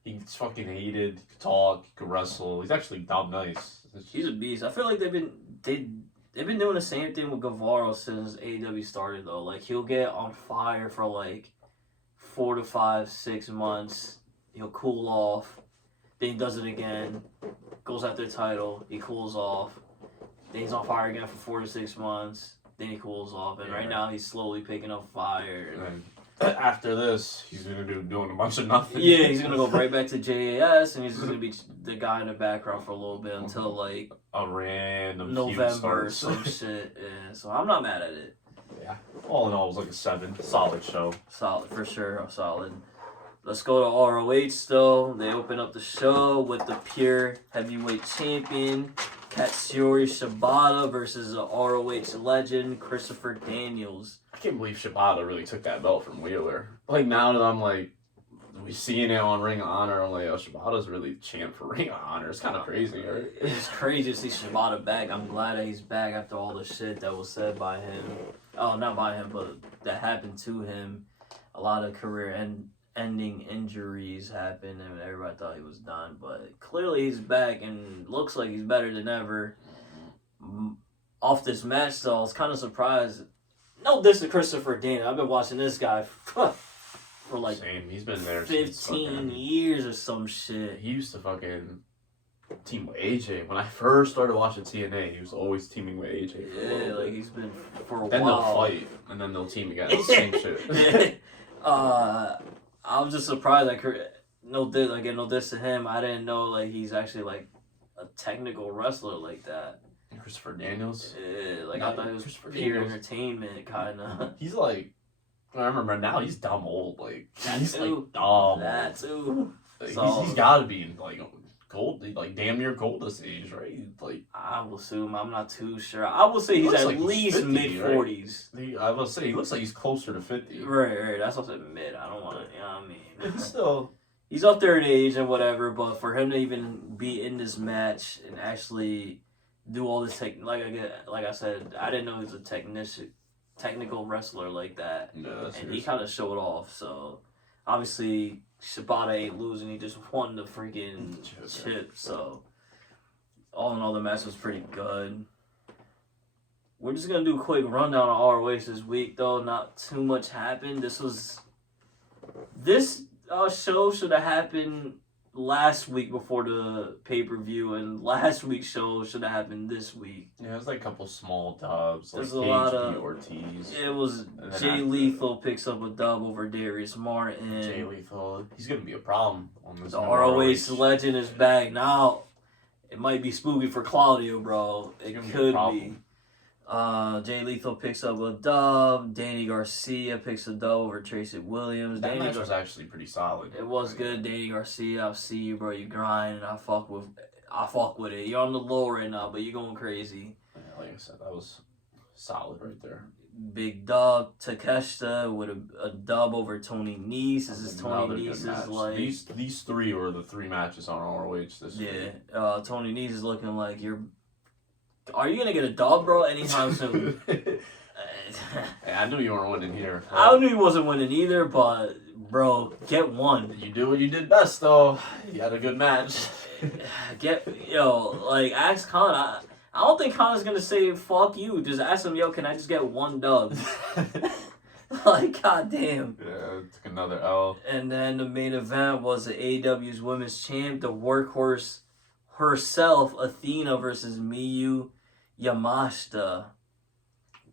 He's fucking hated. He could talk. He could wrestle. He's actually damn nice. He's a beast. I feel like they've been doing the same thing with Guevara since AEW started though. Like he'll get on fire for like 4 to 5, 6 months. He'll cool off. Then he does it again. Goes after the title. He cools off. Then he's on fire again for 4 to 6 months. Then he cools off. And right now he's slowly picking up fire. And after this, he's gonna be doing a bunch of nothing. Yeah, he's gonna go right back to JAS, and he's just gonna be the guy in the background for a little bit until like a random November or some shit. Yeah, so I'm not mad at it. Yeah. All in all, it was like a 7. Solid show. Solid for sure. Solid. Let's go to ROH still. They open up the show with the pure heavyweight champion Katsuyori Shibata versus the ROH legend Christopher Daniels. I can't believe Shibata really took that belt from Wheeler. Like now that I'm like, we seeing it on Ring of Honor, I'm like, oh, Shibata's really champ for Ring of Honor. It's kind of crazy, right? It's crazy to see Shibata back. I'm glad that he's back after all the shit that was said by him. Oh, not by him, but that happened to him. A lot of career-ending injuries happened, and everybody thought he was done. But clearly he's back and looks like he's better than ever. Off this match, though, I was kind of surprised. No, this is Christopher Daniels. I've been watching this guy for like Same. He's been there 15 years or some shit. He used to fucking team with AJ. When I first started watching TNA, he was always teaming with AJ. Yeah, like he's been for a then while. They'll fight, and then they'll team again. It's the same shit. I was just surprised. No diss to him. I didn't know like he's actually like a technical wrestler like that. Christopher Daniels. Yeah, like I thought it was pure entertainment kind of. He's like, I remember now he's dumb old. Like he's too. like dumb. That too. Like, So- he's got to be like gold, like damn near gold this age, right? Like I will assume. I'm not too sure. I will say he's Looks at like he's least 50, mid 40s. I will say he looks like he's closer to 50. Right. That's what I said mid. I don't want to. You know what I mean? He's still. He's up there in age and whatever, but for him to even be in this match and actually do all this like I said, I didn't know he was a technical wrestler like that, No, and he kind of showed off. So obviously Shibata ain't losing; he just won the freaking chip. So all in all, the match was pretty good. We're just gonna do a quick rundown of ROH this week, though. Not too much happened. This show should have happened last week before the pay-per-view, and last week's show should have happened this week. Yeah, there's like a couple small dubs. There's like a lot Cage beat of Ortiz. It was And then Jay after Lethal picks up a dub over Darius Martin. Jay Lethal. He's gonna be a problem on this. The new ROH legend is back now. It might be spooky for Claudio, bro. It It's gonna could a problem. be. Jay Lethal picks up a dub. Danny Garcia picks a dub over Tracy Williams. That Danny match was actually pretty solid. It was good, Danny Garcia. I see you, bro. You grind, and I fuck with it. You're on the low right now, but you're going crazy. Yeah, like I said, that was solid right there. Big dub. Takeshita with a dub over Tony Nese. This is Another Tony good Nese match. is like These three were the three matches on ROH this week. yeah. Tony Nese is looking like you're. Are you gonna get a dub, bro? Anytime soon? Hey, I knew you weren't winning here. I knew he wasn't winning either, but bro, get one. You do what you did best, though. You had a good match. Ask Khan. I don't think Khan is gonna say fuck you. Just ask him, yo, can I just get one dub? Like, goddamn. Yeah, took another L. And then the main event was the AEW's Women's Champ, the workhorse herself, Athena versus Miyu Yamashita.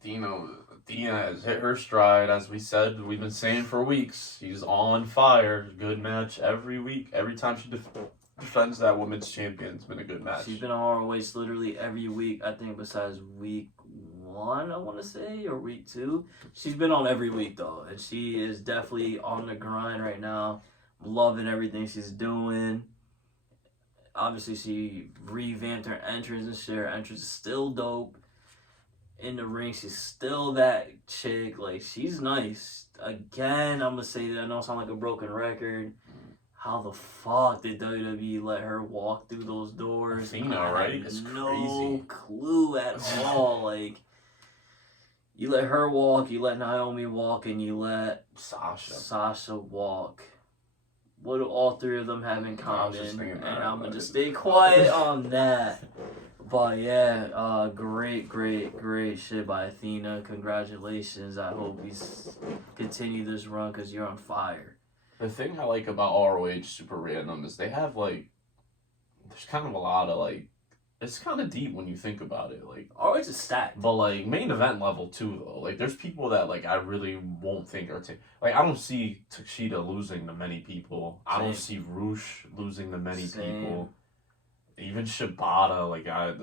Athena has hit her stride, as we said. We've been saying for weeks. She's on fire. Good match every week. Every time she defends that women's champion, it's been a good match. She's been on ROH literally every week, I think, besides week 1, I want to say, or week 2. She's been on every week, though, and she is definitely on the grind right now. Loving everything she's doing. Obviously, she revamped her entrance and shit. Her entrance is still dope. In the ring, she's still that chick. Like, she's nice. Again, I'm going to say that. I know I sound like a broken record. How the fuck did WWE let her walk through those doors? Athena, right? It's no crazy. clue at all. Like, you let her walk, you let Naomi walk, and you let Sasha walk. What do all three of them have in common? And I'm going to just stay quiet on that. But yeah, great shit by Athena. Congratulations. I hope you continue this run because you're on fire. The thing I like about ROH Super Random is they have, like, there's kind of a lot of, like, it's kind of deep when you think about it. Like, ROH is stacked. But, like, main event level, too, though. Like, there's people that, like, I really won't think are... Like, I don't see Takeshita losing to many people. I don't see Roosh losing to many people. Even Shibata, like, I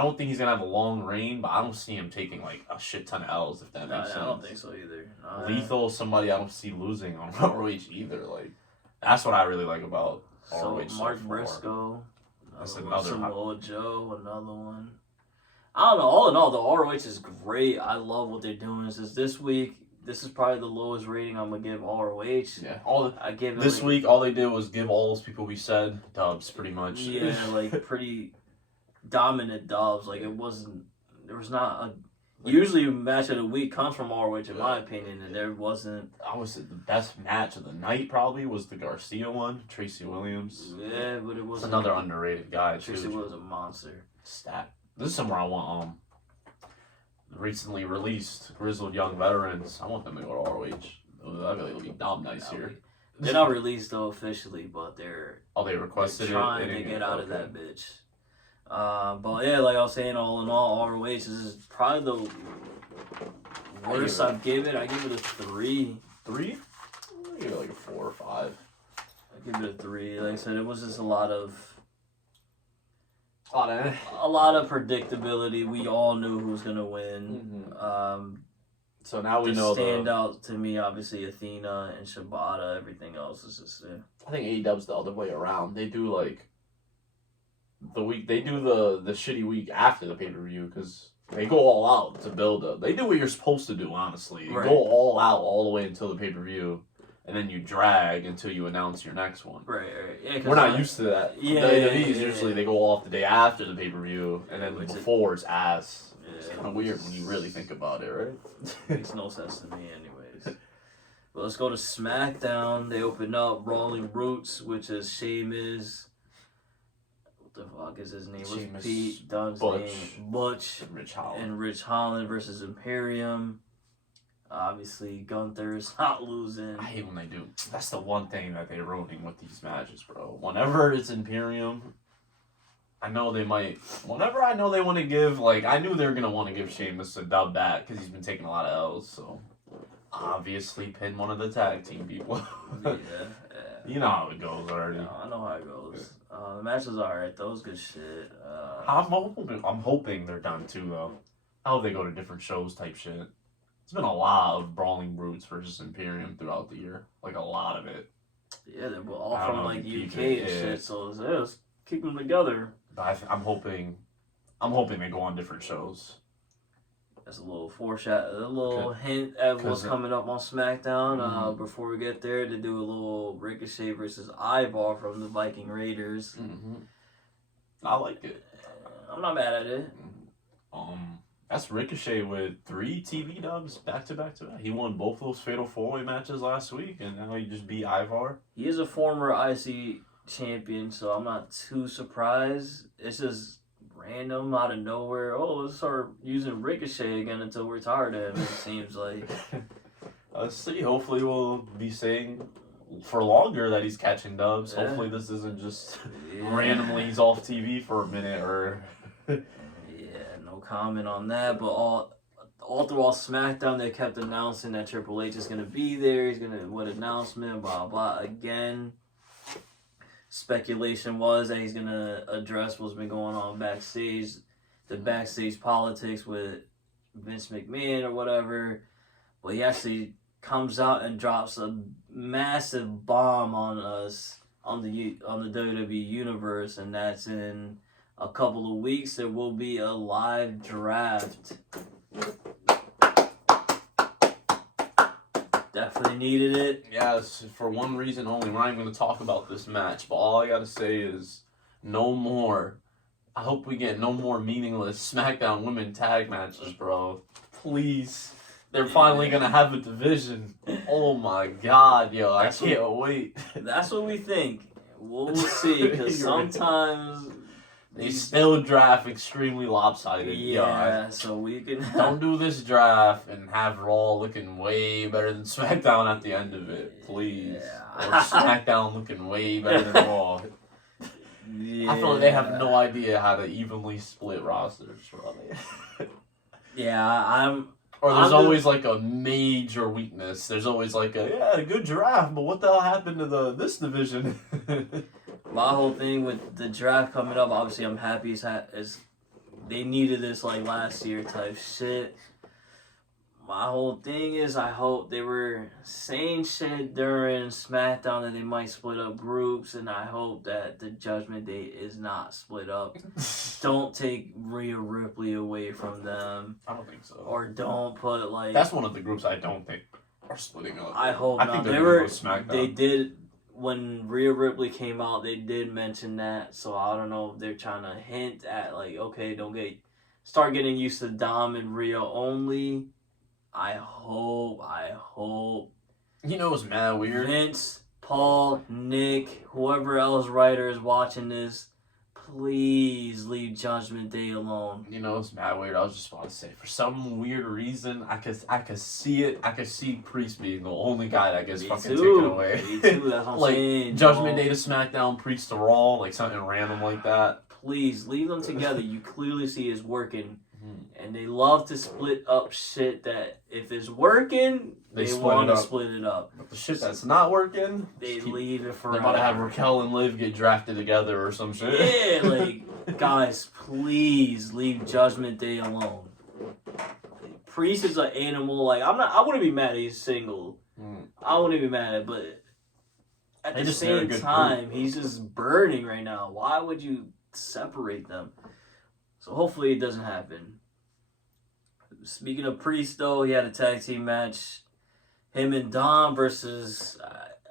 don't think he's gonna have a long reign, but I don't see him taking, like, a shit ton of L's, if that makes sense. I don't think so either. Lethal, somebody I don't see losing on ROH either. Like, that's what I really like about ROH. Mark Briscoe, that's another Samoa Joe, another one. I don't know. All in all, the ROH is great. I love what they're doing. This week, this is probably the lowest rating I'm gonna give ROH. Yeah, I give it this week. All they did was give all those people we said dubs, pretty much. Yeah, like pretty dominant dubs. Like it wasn't. There was not a. Usually, a match of the week comes from ROH, in my opinion, and there wasn't. I would say the best match of the night probably was the Garcia one, Tracy Williams. Yeah, but it was another underrated guy. Tracy was a monster. Stat. This is somewhere I want. Recently released Grizzled Young Veterans. I want them to go to ROH. I feel it'll be damn nice here. They're not released though officially, but they're. Oh, they requested trying to get out of that bitch. But yeah, like I was saying, all in all, ROH is probably the worst I've given it. I give it a 3. 3? I give it like a 4 or 5. I give it a 3. Like I said, it was just a lot of eh? a lot of predictability. We all knew who was gonna win. Mm-hmm. So now we know stand out to me, obviously Athena and Shibata. Everything else is just. I think AEW's the other way around. They do like the week. They do the shitty week after the pay per view because they go all out to build up. They do what you're supposed to do. Honestly, you go all out all the way until the pay per view. And then you drag until you announce your next one. Right. Yeah, we're not used to that. Usually they go off the day after the pay per view, and then before it's ass. It's kind of weird when you really think about it, right? Makes no sense to me, anyways. But let's go to SmackDown. They open up Brawling Roots, which is Sheamus. What the fuck is his name? What's Pete Dunne's name? Butch. And Rich Holland. And Rich Holland versus Imperium. Obviously, Gunther's not losing. I hate when they do. That's the one thing that they're ruining with these matches, bro. Whenever it's Imperium, I know they might. Whenever I know they want to give, like, I knew they were gonna want to give Sheamus a dub back because he's been taking a lot of L's. So obviously, pin one of the tag team people. Yeah. You know how it goes already. No, I know how it goes. The match was alright. That was good shit. I'm hoping they're done too, though. I hope they go to different shows type shit. There's been a lot of Brawling Brutes versus Imperium throughout the year. Like, a lot of it. Yeah, they're all I don't from know like if you UK keep and it, shit. So let's keep them together. But I'm hoping they go on different shows. That's a little foreshadow, a little hint at what's coming up on SmackDown. Before we get there, to do a little Ricochet versus Ivar from the Viking Raiders. Mm-hmm. I like it. I'm not mad at it. That's Ricochet with 3 TV dubs back to back to back. He won both those Fatal 4-Way matches last week, and now he just beat Ivar. He is a former IC champion, so I'm not too surprised. It's just random out of nowhere. Oh, let's start using Ricochet again until we're tired of him, it seems like. Let's see. Hopefully we'll be saying for longer that he's catching dubs. Yeah. Hopefully this isn't just randomly he's off TV for a minute or... Yeah, no comment on that, but all throughout SmackDown they kept announcing that Triple H is going to be there. He's going to, what announcement, blah, blah. Again, speculation was that he's going to address what's been going on backstage, the backstage politics with Vince McMahon or whatever. But he actually comes out and drops a massive bomb on us, on the WWE Universe, and that's in a couple of weeks. There will be a live draft. Definitely needed it. Yes, for one reason only. We're not even going to talk about this match, but all I got to say is no more. I hope we get no more meaningless SmackDown women tag matches, bro. Please. They're finally going to have a division. Oh my god, yo. I can't wait. That's what we think. We'll see, because sometimes... They still draft extremely lopsided. Yeah, so we can... Don't do this draft and have Raw looking way better than SmackDown at the end of it, please. Yeah. Or SmackDown looking way better than Raw. Yeah. I feel like they have no idea how to evenly split rosters, bro. Yeah, Or there's always like a major weakness. There's always like a good draft, but what the hell happened to this division? My whole thing with the draft coming up, obviously I'm happy as they needed this like last year type shit. My whole thing is I hope they were saying shit during SmackDown that they might split up groups, and I hope that the Judgment Day is not split up. Don't take Rhea Ripley away from them. I don't think so. Or don't put like... That's one of the groups I don't think are splitting up. I hope not. Think they're gonna go SmackDown. They did... When Rhea Ripley came out, they did mention that, so I don't know if they're trying to hint at, like, okay, start getting used to Dom and Rhea only. I hope. You know what's mad weird? Vince, Paul, Nick, whoever else writer is watching this, please leave Judgment Day alone. You know what's mad weird? I was just about to say, for some weird reason, I could see it. I could see Priest being the only guy that gets fucking taken away. Me too, that's what I'm like, saying. Judgment Day to SmackDown, Priest to Raw, like something random like that. Please, leave them together. You clearly see it's working. And they love to split up shit that if it's working, they want to split it up. But the shit that's not working, they leave it for. They're about to have Raquel and Liv get drafted together or some shit. Yeah, like, guys, please leave Judgment Day alone. Priest is an animal. Like, I wouldn't be mad he's single. I wouldn't be mad at it, but at the same time, he's just burning right now. Why would you separate them? So hopefully it doesn't happen. Speaking of Priest, though, he had a tag team match. Him and Dom versus,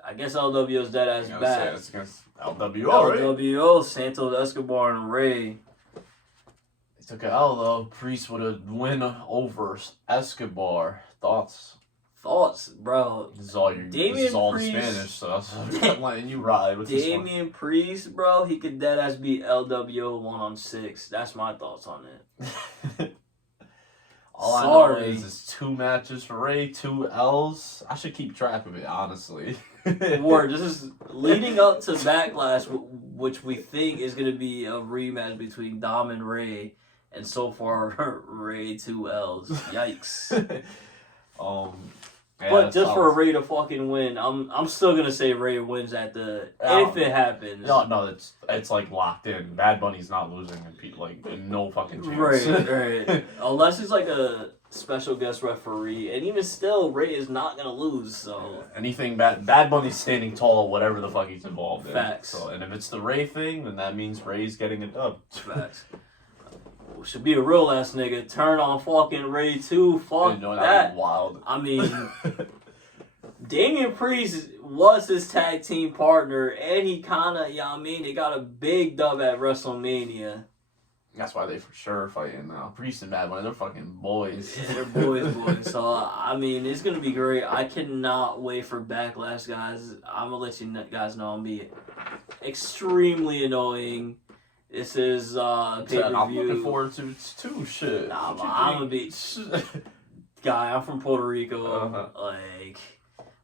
I guess LWO's Deadass Bad. It's against LWO, right? LWO, Santos Escobar and Ray. They took an L, though. Priest would have win over Escobar. Thoughts, bro. This is all the Spanish, so I'm letting you ride with Damian Priest, bro, he could deadass beat LWO 1-on-6. That's my thoughts on it. All I know is it's 2 matches for Ray, 2 L's. I should keep track of it, honestly. Word, this is leading up to Backlash, which we think is going to be a rematch between Dom and Ray. And so far, Ray 2 L's. Yikes. Yeah, but just for Ray to fucking win, I'm still gonna say Ray wins if it happens. No, it's like locked in. Bad Bunny's not losing, and no fucking chance. Right. Unless it's like a special guest referee, and even still, Ray is not gonna lose. So anything Bad Bunny's standing tall, whatever the fuck he's involved in. Facts. So, and if it's the Ray thing, then that means Ray's getting a dub. Facts. Should be a real ass nigga. Turn on fucking Ray 2. Fuck that. Wild. I mean, Damian Priest was his tag team partner, and he kind of, they got a big dub at WrestleMania. That's why they for sure are fighting now. Priest and Bad Bunny, they're fucking boys. Yeah, they're boys. So, I mean, it's going to be great. I cannot wait for Backlash, guys. I'm going to let you guys know I'm being extremely annoying. This is pay-per-view. I'm looking forward to it too. Shit. Nah, I'm gonna be guy. I'm from Puerto Rico. Like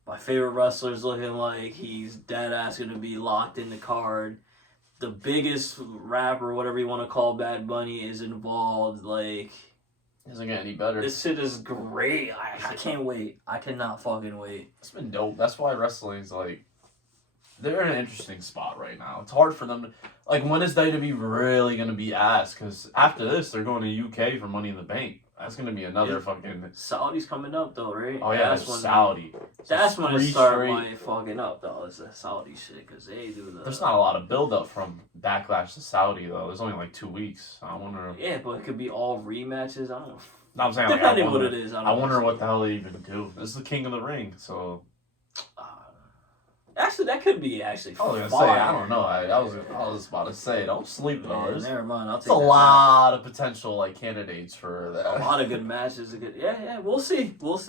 my favorite wrestler's looking like he's dead ass gonna be locked in the card. The biggest rapper, whatever you want to call Bad Bunny, is involved. Like, doesn't get any better. This shit is great. I can't wait. I cannot fucking wait. It's been dope. That's why wrestling's like. They're in an interesting spot right now. It's hard for them to... Like, when is WWE really going to be asked? Because after this, they're going to UK for Money in the Bank. That's going to be another fucking... Saudi's coming up, though, right? Oh, yeah, that's Saudi. That's when it started fucking up, though. It's the Saudi shit, because they do the... There's not a lot of build-up from Backlash to Saudi, though. There's only, like, 2 weeks. I wonder... Yeah, but it could be all rematches. I don't know. No, I'm saying, depending what it is. I wonder what the hell they even do. This is the King of the Ring, so... Actually, that could be I was gonna say, I don't know. I was about to say, don't sleep though. Never mind. I'll take a lot of potential candidates for that. A lot of good matches. Yeah. We'll see. Let's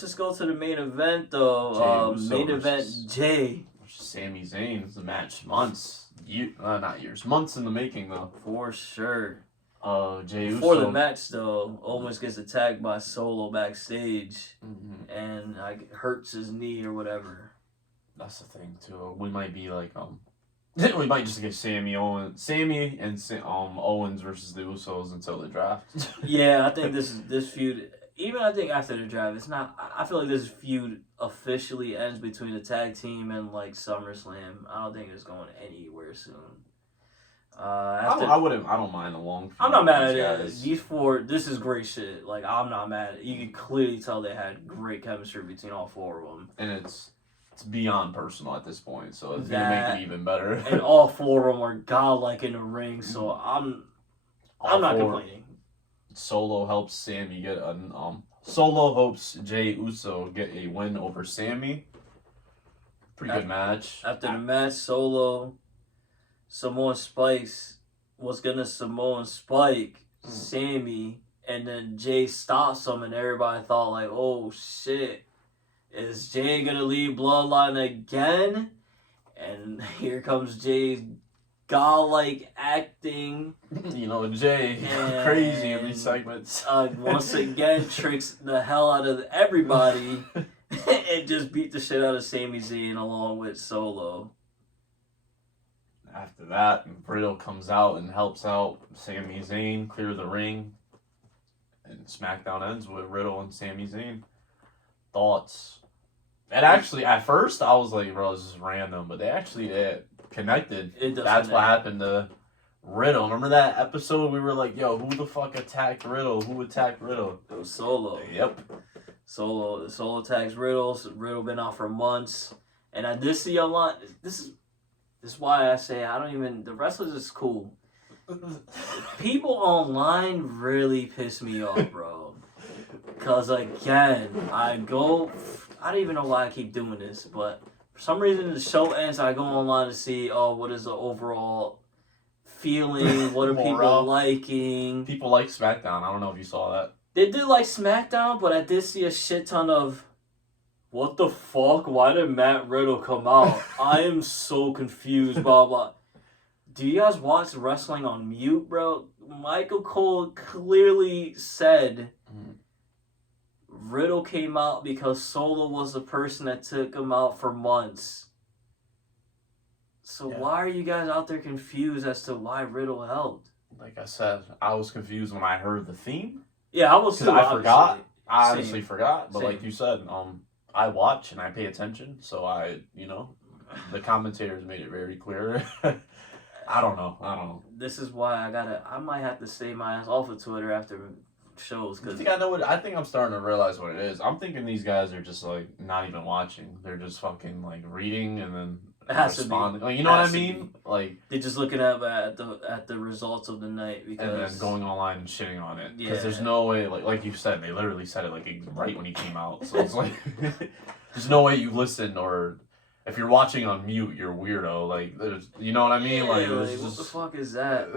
just go to the main event though. Main event Jay. Sami Zayn. It's a match months, not years, months in the making though. For sure. Jey Uso. Before the match, though, almost gets attacked by Solo backstage, and hurts his knee or whatever. That's the thing too. We might be we might just get Sammy and Owens versus the Usos until the draft. Yeah, I think this feud. Even I think after the draft, it's not. I feel like this feud officially ends between the tag team and SummerSlam. I don't think it's going anywhere soon. I don't mind a long feud. I'm not mad at it. These four, this is great shit. I'm not mad. You can clearly tell they had great chemistry between all four of them. And it's beyond personal at this point, so it's gonna make it even better. And all four of them are godlike in the ring, so I'm not complaining. Solo helps Sammy get Solo hopes Jey Uso get a win over Sammy. Pretty good match. After the match, Solo. Samoan Spikes was gonna Samoan Spike Sammy, and then Jay stops him, and everybody thought oh shit, is Jay gonna leave Bloodline again? And here comes Jay's godlike acting. Jay crazy in these segments. Once again tricks the hell out of everybody, and just beat the shit out of Sami Zayn along with Solo. After that, Riddle comes out and helps out Sami Zayn clear the ring. And SmackDown ends with Riddle and Sami Zayn. Thoughts? And actually, at first, I was like, bro, this is random. But they actually connected. That's what happened to Riddle. Remember that episode? We were like, yo, who the fuck attacked Riddle? Who attacked Riddle? It was Solo. Yep. Solo attacks Riddle. Riddle been out for months. And I did see a lot. This is why I say the wrestlers is cool. People online really piss me off, bro. Because, again, I don't even know why I keep doing this, but for some reason the show ends, I go online to see, what is the overall feeling, what are people liking. People like SmackDown. I don't know if you saw that. They did like SmackDown, but I did see a shit ton of, what the fuck? Why did Matt Riddle come out? I am so confused, blah, blah. Do you guys watch wrestling on mute, bro? Michael Cole clearly said Riddle came out because Solo was the person that took him out for months. So why are you guys out there confused as to why Riddle helped? Like I said, I was confused when I heard the theme. Yeah, I was too. I forgot. I Same. honestly forgot. But Same. like you said, I watch and I pay attention, so the commentators made it very clear. I don't know. This is why I might have to stay my ass off of Twitter after shows. I think I know what. I think I'm starting to realize what it is. I'm thinking these guys are just like not even watching. They're just fucking like reading and then responding. Like, you know what I mean? Like they're just looking up at the results of the night because and then going online and shitting on it because Yeah. there's no way. Like you said, they literally said it like right when he came out. So it's like there's no way you listen or. If you're watching on mute, you're a weirdo. Like, there's, you know what I mean? Yeah, like what the fuck is that?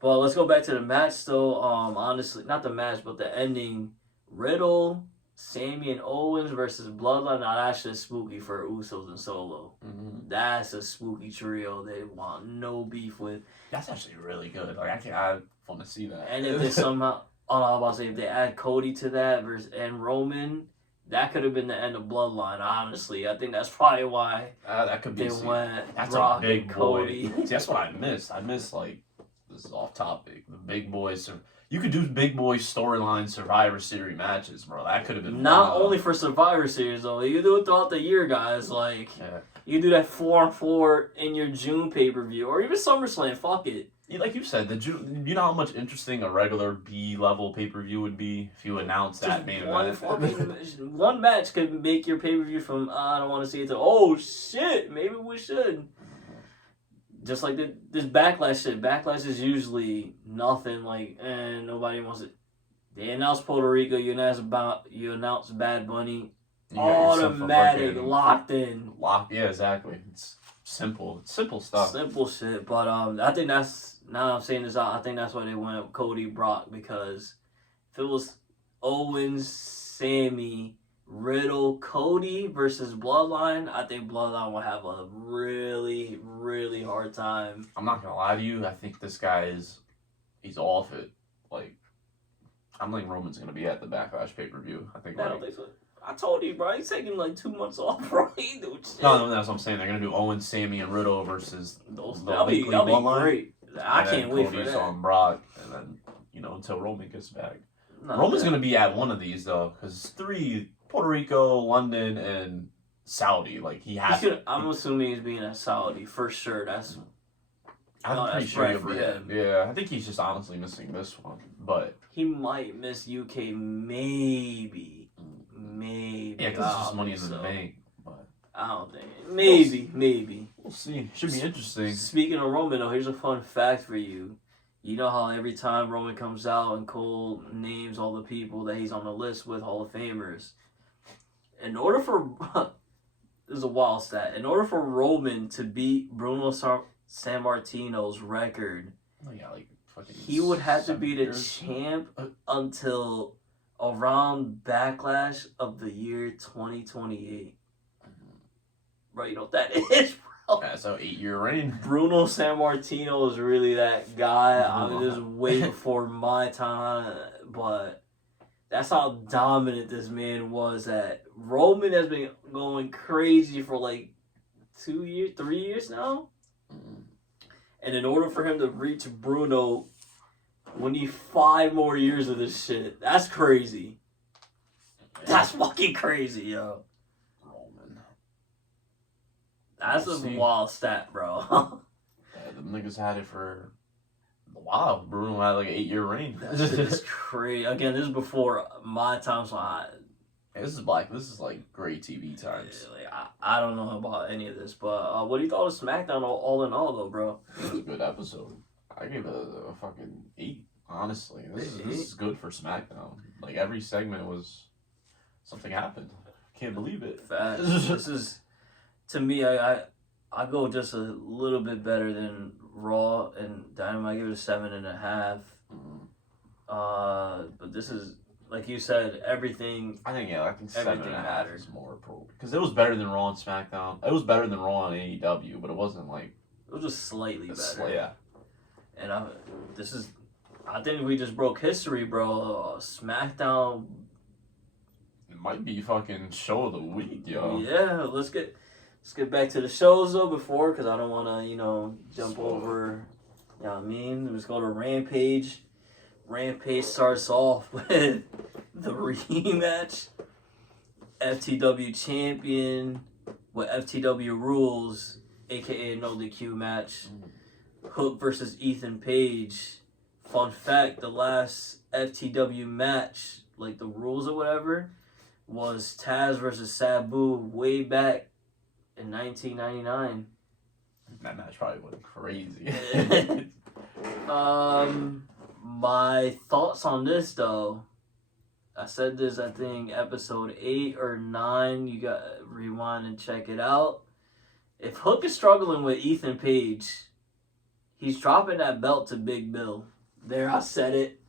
But let's go back to the match, though. Honestly, not the match, but the ending. Riddle, Sammy, and Owens versus Bloodline. Now, that's just spooky for Usos and Solo. Mm-hmm. That's a spooky trio they want no beef with. That's actually really good. Like, I want to see that. And if they somehow, I was about to say, if they add Cody to that and Roman, that could have been the end of Bloodline, honestly. I think that's probably why that could be. they went That's Brock a big and Cody. boy. See, that's what I missed. I miss like this is off topic. The big boys. You could do big boy storyline Survivor Series matches, bro. That could have been Not only for Survivor Series though. You do it throughout the year, guys. Like you do that 4-on-4 in your June pay-per-view or even SummerSlam. Fuck it. Like you said, you know how much interesting a regular B-level pay-per-view would be if you announced that main event? One match could make your pay-per-view from, I don't want to see it, to, oh shit, maybe we should. Just like this Backlash shit. Backlash is usually nothing, like, and nobody wants it. They announce Puerto Rico, you announce Bad Bunny, automatic, locked in. Yeah, exactly. It's simple stuff. Simple shit, but I think that's, now that I'm saying this out, I think that's why they went with Cody Brock, because if it was Owens, Sammy, Riddle, Cody versus Bloodline, I think Bloodline will have a really, really hard time. I'm not gonna lie to you, I think this guy he's off it. Like, I don't think Roman's gonna be at the Backlash pay-per-view. I don't think so. I told you, bro. He's taking like 2 months off, bro. He do shit. No, that's what I'm saying. They're gonna do Owens, Sammy, and Riddle versus that'll be great. I can't wait for that. On Brock, and then until Roman gets back. Not Roman's bad. gonna be at one of these though, because 3 Puerto Rico, London, and Saudi. Like I'm assuming he's being at Saudi for sure. I'm pretty sure he'll be him. Yeah, I think he's just honestly missing this one, but he might miss UK maybe. Yeah, because it's just Money in the Bank. But I don't think maybe. We'll see. Should be interesting. Speaking of Roman, though, here's a fun fact for you. You know how every time Roman comes out and Cole names all the people that he's on the list with, Hall of Famers. In order for this is a wild stat. In order for Roman to beat Bruno Sammartino's record, he would have to be the champ until around Backlash of the year 2028. Bro, you know what that is, bro? That's an 8-year reign. Bruno Sammartino is really that guy. I mean, this is way before my time, but that's how dominant this man was. That Roman has been going crazy for like 2 years, 3 years now. And in order for him to reach Bruno, we need 5 more years of this shit. That's crazy. That's fucking crazy, yo. Roman. That's a wild stat, bro. The niggas had it for a while. Bruno had like an 8-year reign. This is crazy. Again, this is before my time, so this is like great TV times. I don't know about any of this, but what do you thought of SmackDown all in all, though, bro? It was a good episode. I gave it a fucking 8, honestly. This is good for SmackDown. Like, every segment was... Something happened. Can't believe it. Facts. This is... To me, I go just a little bit better than Raw and Dynamite. I give it a 7.5. But this is... Like you said, everything... I think 7.5 is more appropriate. Because it was better than Raw and SmackDown. It was better than Raw and AEW, but it wasn't like... It was just slightly better. Yeah. And I think we just broke history, bro. SmackDown might be fucking show of the week, yo. Yeah, let's get back to the shows though because I don't want to jump over. You know what I mean? Let's go to Rampage. Rampage starts off with the rematch. FTW champion with FTW rules, aka no DQ match. Hook versus Ethan Page. Fun fact: the last FTW match, like the rules or whatever, was Taz versus Sabu way back in 1999. That match probably went crazy. My thoughts on this though. I said this, I think, episode 8 or 9. You got rewind and check it out. If Hook is struggling with Ethan Page, he's dropping that belt to Big Bill. There, I said it.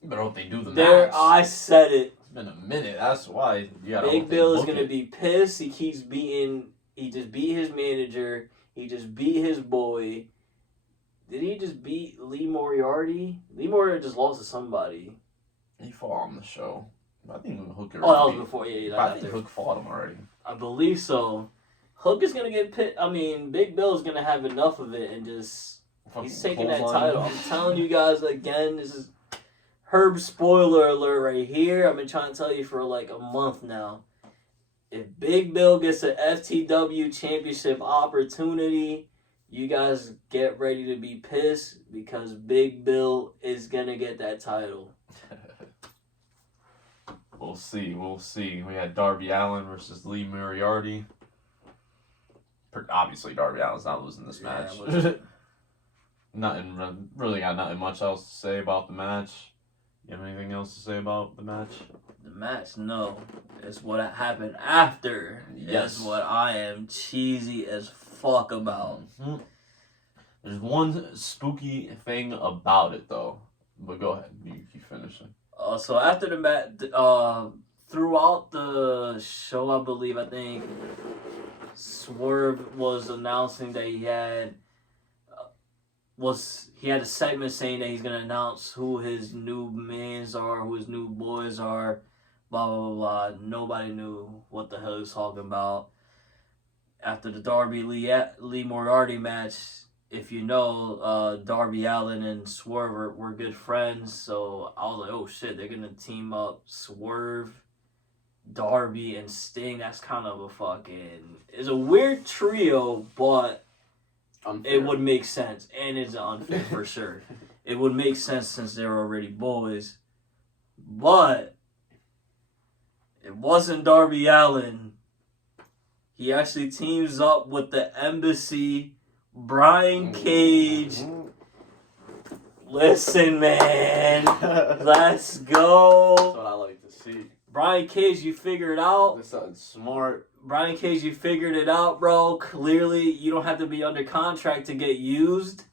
But I hope they do the there, match. I said it. It's been a minute. That's why you gotta. Big Bill is gonna be pissed. He keeps beating. He just beat his manager. He just beat his boy. Did he just beat Lee Moriarty? Lee Moriarty just lost to somebody. He fought on the show. I think Hook. Oh, that was before. Yeah, I think Hook fought him already. I believe so. Hook is gonna get pit. I mean, Big Bill is gonna have enough of it and just. He's taking that title. I'm telling you guys again. This is Herb spoiler alert right here. I've been trying to tell you for like a month now. If Big Bill gets an FTW championship opportunity, you guys get ready to be pissed because Big Bill is gonna get that title. We'll see. We had Darby Allin versus Lee Moriarty. Obviously, Darby Allin's not losing this match. Really got nothing much else to say about the match. You have anything else to say about the match? The match, no. It's what happened after. Yes. That's what I am cheesy as fuck about. Mm-hmm. There's one spooky thing about it, though. But go ahead. You finish it. So after the match, throughout the show, I believe, I think Swerve was announcing that he had a segment saying that he's gonna announce who his new mans are, who his new boys are, blah blah blah blah. Nobody knew what the hell he was talking about. After the Darby Lee Moriarty match, if you know, Darby Allin and Swerve were good friends, so I was like, oh shit, they're gonna team up Swerve, Darby, and Sting. That's kind of it's a weird trio, but unfair. It would make sense, and it's unfair for sure. It would make sense since they're already boys, but it wasn't Darby Allin. He actually teams up with the Embassy, Brian Cage. Listen, man, let's go. That's what I like to see. Brian Cage, you figured it out. That's something smart. Brian Cage, you figured it out, bro. Clearly, you don't have to be under contract to get used.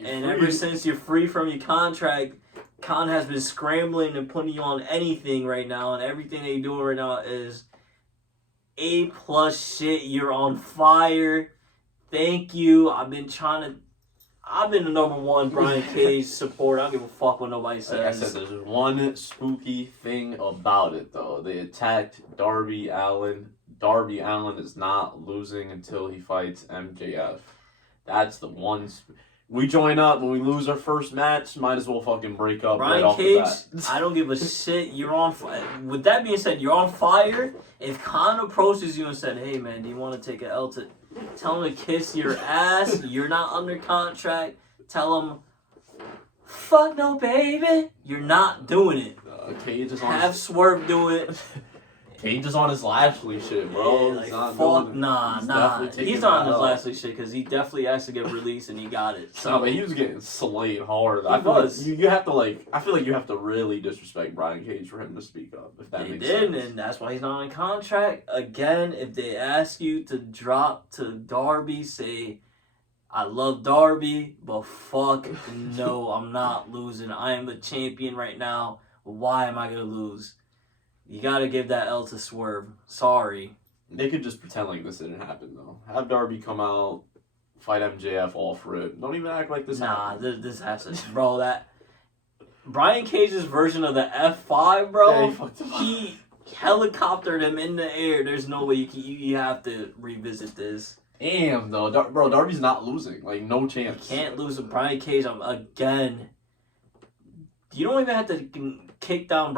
Ever since you're free from your contract, Khan has been scrambling and putting you on anything right now, and everything that you're doing right now is A+ shit. You're on fire. Thank you. I've been the number one Brian Cage supporter. I don't give a fuck what nobody says. Like I said, there's one spooky thing about it, though. They attacked Darby Allin. Darby Allin is not losing until he fights MJF. That's the one. We join up when we lose our first match. Might as well fucking break up Brian right off Cage, the bat. I don't give a shit. You're on fire. With that being said, you're on fire. If Khan approaches you and said, "Hey man, do you want to take an L to?" Tell him to kiss your ass. You're not under contract. Tell him, "Fuck no, baby." You're not doing it. Cage is Have Swerve do it. Cage is on his Lashley shit, bro. Yeah, nah. He's not on his Lashley shit because he definitely has to get released and he got it. So no, but he was getting slayed hard. I feel like you have to I feel like you have to really disrespect Brian Cage for him to speak up. If that makes sense. And that's why he's not on contract. Again, if they ask you to drop to Darby, say, "I love Darby, but fuck no, I'm not losing. I am the champion right now. Why am I gonna lose?" You gotta give that L to Swerve. Sorry. They could just pretend like this didn't happen, though. Have Darby come out, fight MJF, all for it. Don't even act like this happened. This has to... Bro, that... Brian Cage's version of the F5, bro, Yeah, he fucked him up. helicoptered him in the air. There's no way you have to revisit this. Damn, though. Bro, Darby's not losing. Like, no chance. You can't lose to Brian Cage again. You don't even have to kick down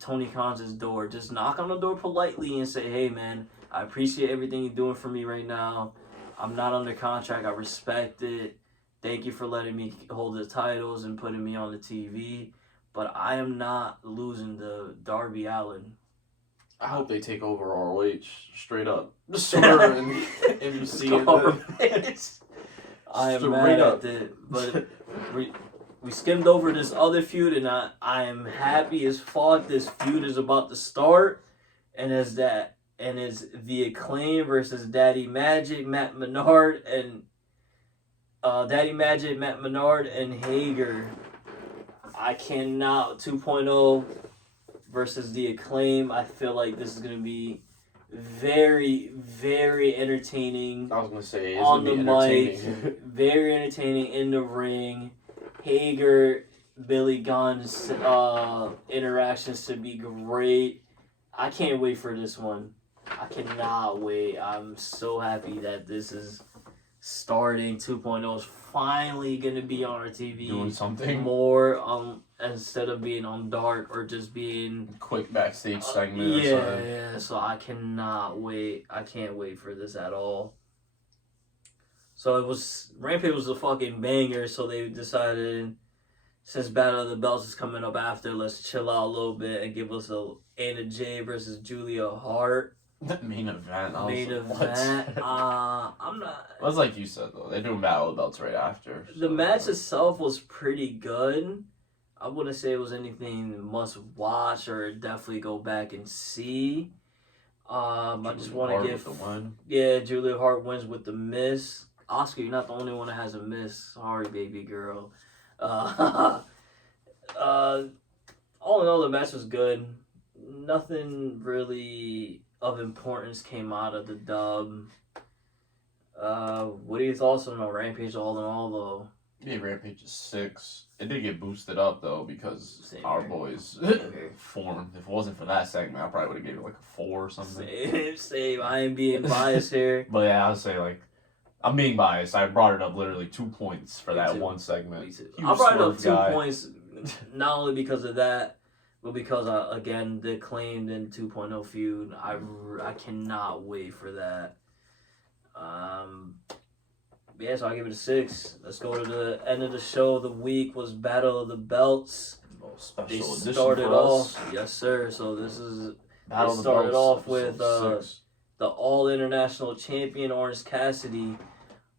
Tony Khan's door. Just knock on the door politely and say, hey, man, I appreciate everything you're doing for me right now. I'm not under contract. I respect it. Thank you for letting me hold the titles and putting me on the TV. But I am not losing to Darby Allin. I hope they take over ROH straight up. Sure, and NBC. I am mad at it. But we skimmed over this other feud, and I am happy as fuck. This feud is about to start, and it's the Acclaim versus Daddy Magic, Matt Menard, and and Hager. I cannot 2.0 versus the Acclaim. I feel like this is gonna be very, very entertaining. I was gonna say on the mic, very entertaining in the ring. Hager, Billy Gunn's interactions should be great. I can't wait for this one. I cannot wait. I'm so happy that this is starting. 2.0 is finally gonna be on our TV. Doing something more instead of being on Dark or just being quick backstage segment. Yeah. So I cannot wait. I can't wait for this at all. So Rampage was a fucking banger. So they decided, since Battle of the Belts is coming up after, let's chill out a little bit and give us a Anna Jay versus Julia Hart. Main event. I'm not. Well, it's like you said though. They're doing Battle of the Belts right after. The match itself was pretty good. I wouldn't say it was anything must watch or definitely go back and see. I just want to give the win. Yeah, Julia Hart wins with the miss. Oscar, you're not the only one that has a miss. Sorry, baby girl. All in all, the match was good. Nothing really of importance came out of the dub. What are your thoughts on Rampage all in all, though? Yeah, Rampage is 6. It did get boosted up, though, because our boys formed. If it wasn't for that segment, I probably would have gave it like a 4 or something. Same. I am being biased here. But yeah, I would say, like, I'm being biased. I brought it up literally 2 points for that one segment. Me too. I brought it up 2 points, not only because of that, but because, again, the Acclaimed and 2.0 feud. I cannot wait for that. Yeah, so I'll give it a 6. Let's go to the end of the show. The week was Battle of the Belts. Special they edition started for off, us. yes sir. So this is Battle they of the started Belts, off with the All International Champion Orange Cassidy,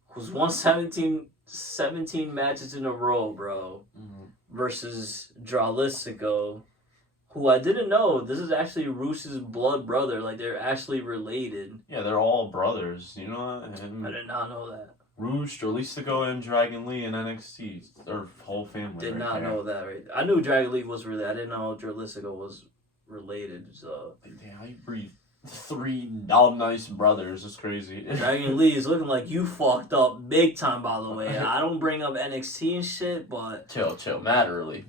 who's won 17 matches in a row, bro, versus Dralistico, who I didn't know. This is actually Ruse's blood brother. Like, they're actually related. Yeah, they're all brothers. You know what? I did not know that. Rouge, Dralistico, and Dragon Lee in NXT. Their whole family. Did not know that. Right? I knew Dragon Lee was related. I didn't know Dralistico was related. So damn, how you breed 3 nice brothers? It's crazy. Dragon Lee is looking like you fucked up big time. By the way, I don't bring up NXT and shit, but chill. Mad early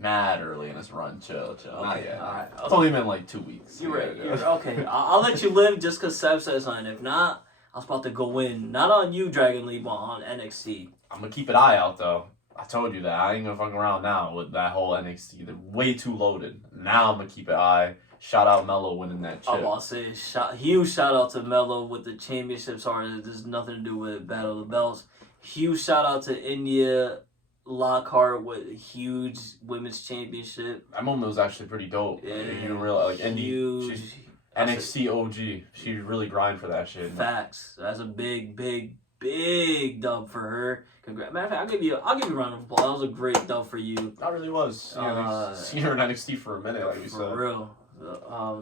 in this run. Chill. Okay, Not yet. all right. It's only been like 2 weeks. You're right. Okay. I'll let you live just because Seb says something. If not, I was about to go in, not on you, Dragon Lee, but on NXT. I'm gonna keep an eye out though. I told you that. I ain't gonna fuck around now with that whole NXT. They're way too loaded. Now I'm gonna keep an eye. Shout out Mello winning that chip. I'm about to say, huge shout out to Mello with the championship. Sorry, there's nothing to do with Battle of the Belts. Huge shout out to India Lockhart with a huge women's championship. That moment was actually pretty dope. Yeah. You didn't realize, like, huge. She's NXT OG. She really grind for that shit. Facts. That's a big dub for her. Congrats. Matter of fact, I'll give you a round of applause. That was a great dub for you. That really was. Seen her in NXT for a minute, like we said. For real.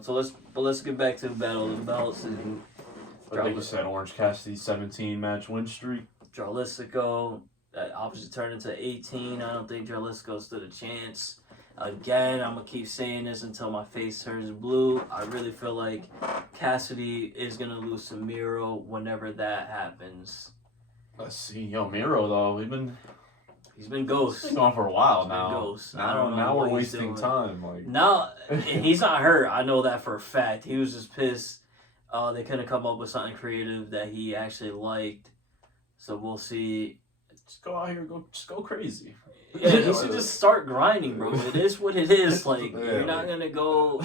So let's get back to the Battle of the Belts and like you said, Orange Cassidy 17 match win streak. Dralistico, that opposite turned into 18. I don't think Dralistico stood a chance. Again, I'm going to keep saying this until my face turns blue. I really feel like Cassidy is going to lose to Miro whenever that happens. Let's see. Yo, Miro, though, we've been He's been ghost. It's been going for a while He's been now. ghost. I don't know Now what we're he's wasting doing. time. Like Now, and he's not hurt. I know that for a fact. He was just pissed. They couldn't come up with something creative that he actually liked. So we'll see. just go out here, just go crazy. Yeah, he should just start grinding, bro. It is what it is. Like you're not gonna go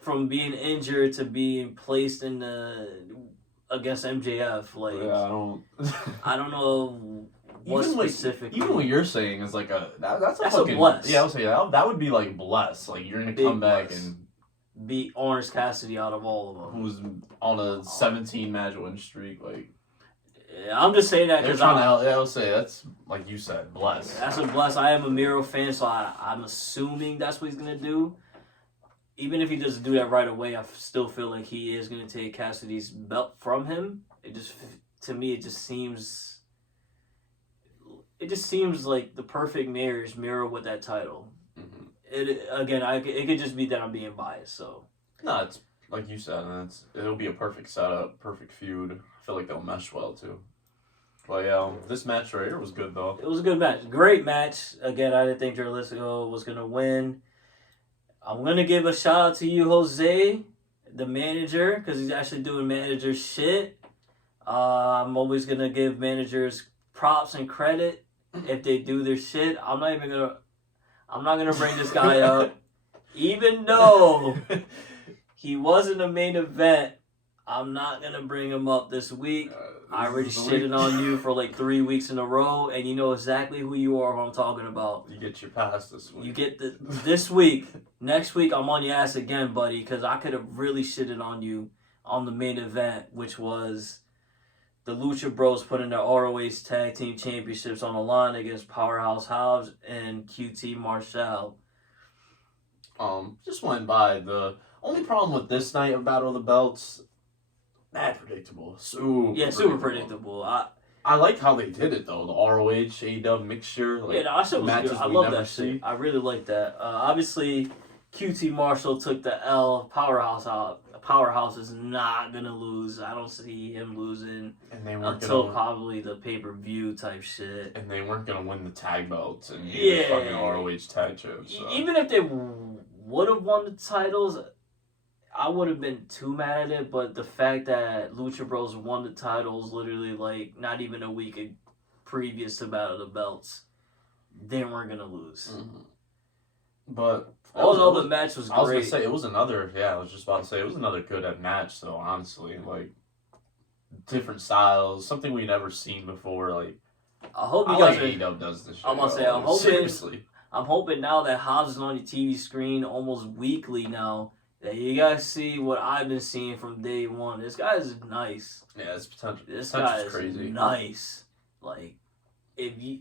from being injured to being placed in the against MJF. Like I don't know what specifically. Even what you're saying is like that's a fucking bless. Yeah, I would say that would be like bless. Like you're gonna Big come back bless. and beat Orange Cassidy out of all of them. who's on a 17 match win streak. Like I'm just saying that because I would say that's like you said, bless. That's a bless. I am a Miro fan, so I'm assuming that's what he's gonna do. Even if he doesn't do that right away, I still feel like he is gonna take Cassidy's belt from him. To me, it just seems like the perfect marriage, Miro with that title. Mm-hmm. It could just be that I'm being biased. So no, it's like you said, and it'll be a perfect setup, perfect feud. I feel like they'll mesh well too. But yeah, this match right here was good though. It was a good match, great match. Again, I didn't think Jalisco was gonna win. I'm gonna give a shout out to you, Jose, the manager, because he's actually doing manager shit. I'm always gonna give managers props and credit if they do their shit. I'm not gonna bring this guy up, even though he was in the main event. I'm not gonna bring him up this week. I already shitted on you for like 3 weeks in a row, and you know exactly who you are, who I'm talking about. You get your pass this week. You get this week. Next week, I'm on your ass again, buddy, because I could have really shitted on you on the main event, which was the Lucha Bros putting their ROH Tag Team Championships on the line against Powerhouse Hobbs and QT Marshall. Just went by. The only problem with this night of Battle of the Belts, mad predictable. Super predictable. I like how they did it though. The ROH AEW mixture. Like, that shit was good. I love that shit. I really like that. Obviously, QT Marshall took the L. Powerhouse is not gonna lose. I don't see him losing until probably the pay-per-view type shit. And they weren't gonna win the tag belts and the fucking ROH tag champs. So. Even if they would have won the titles, I would have been too mad at it. But the fact that Lucha Bros won the titles literally like not even a week previous to Battle of the Belts, they weren't gonna lose. Mm-hmm. But the match was great. I was gonna say it was another. Yeah, I was just about to say it was another good match. Though honestly, like different styles, something we've never seen before. Like I hope you guys. AEW does this. I'm gonna say seriously. I'm hoping now that Hobbs is on your TV screen almost weekly now that you guys see what I've been seeing from day one. This guy is nice. Yeah, his potential. This guy is crazy. Nice. Like if you.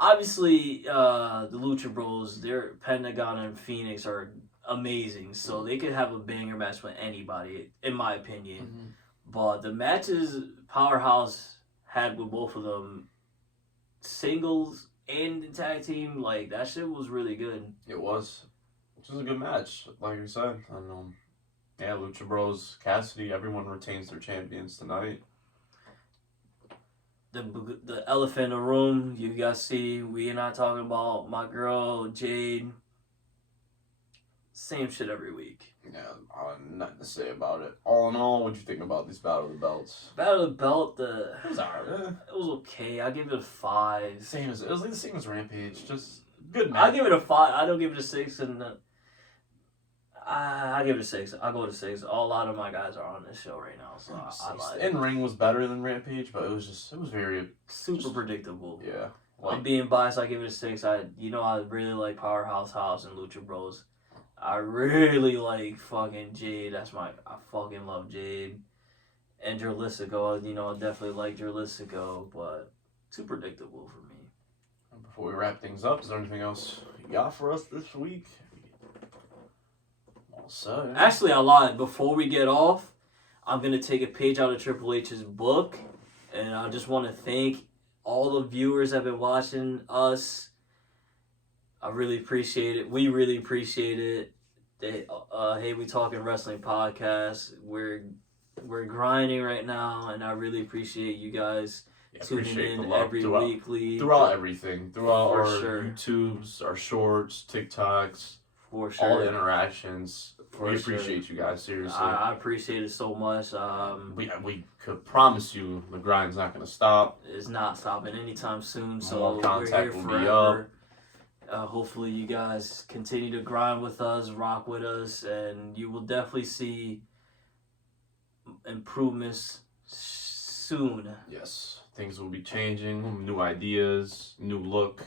Obviously, the Lucha Bros, their Pentagon and Phoenix are amazing, so they could have a banger match with anybody, in my opinion. Mm-hmm. But the matches Powerhouse had with both of them, singles and the tag team, like that shit was really good. It was. It was a good match, like you said. And Lucha Bros, Cassidy, everyone retains their champions tonight. The elephant in the room, you guys see, we are not talking about my girl, Jade. Same shit every week. Yeah, nothing to say about it. All in all, what'd you think about this Battle of the Belts? Battle of the Belt, it was alright. It was okay. I give it a 5. It was like the same as Rampage, just good match. I give it a 5. I don't give it a 6, and I give it a 6. I'll go with a 6. A lot of my guys are on this show right now, so I lied. In-ring was better than Rampage, but it was very... Super predictable. Yeah. I'm being biased, I give it a 6. I really like Powerhouse Hobbs and Lucha Bros. I really like fucking Jade. I fucking love Jade. And Jalisco, I definitely like Jalisco, but too predictable for me. Before we wrap things up, is there anything else you got for us this week? So, yeah. Actually, I lied. Before we get off, I'm going to take a page out of Triple H's book, and I just want to thank all the viewers that have been watching us. I really appreciate it. We really appreciate it. Hey, We Talking Wrestling podcast. We're grinding right now, and I really appreciate you guys tuning appreciate the in love every throughout, weekly. throughout everything, throughout For our sure. YouTubes, our shorts, TikToks, For all sure. the interactions. For We sure. appreciate you guys, seriously. I appreciate it so much. We could promise you the grind's not going to stop. It's not stopping anytime soon. So More we're contact here will be forever. Hopefully you guys continue to grind with us, rock with us, and you will definitely see improvements soon. Yes, things will be changing, new ideas, new look.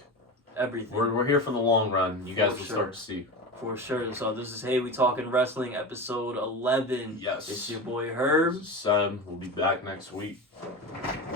Everything. We're here for the long run. You guys will sure. start to see. For sure. So this is Hey We Talking Wrestling, episode 11. Yes. It's your boy Herb. This is Seb. We'll be back next week.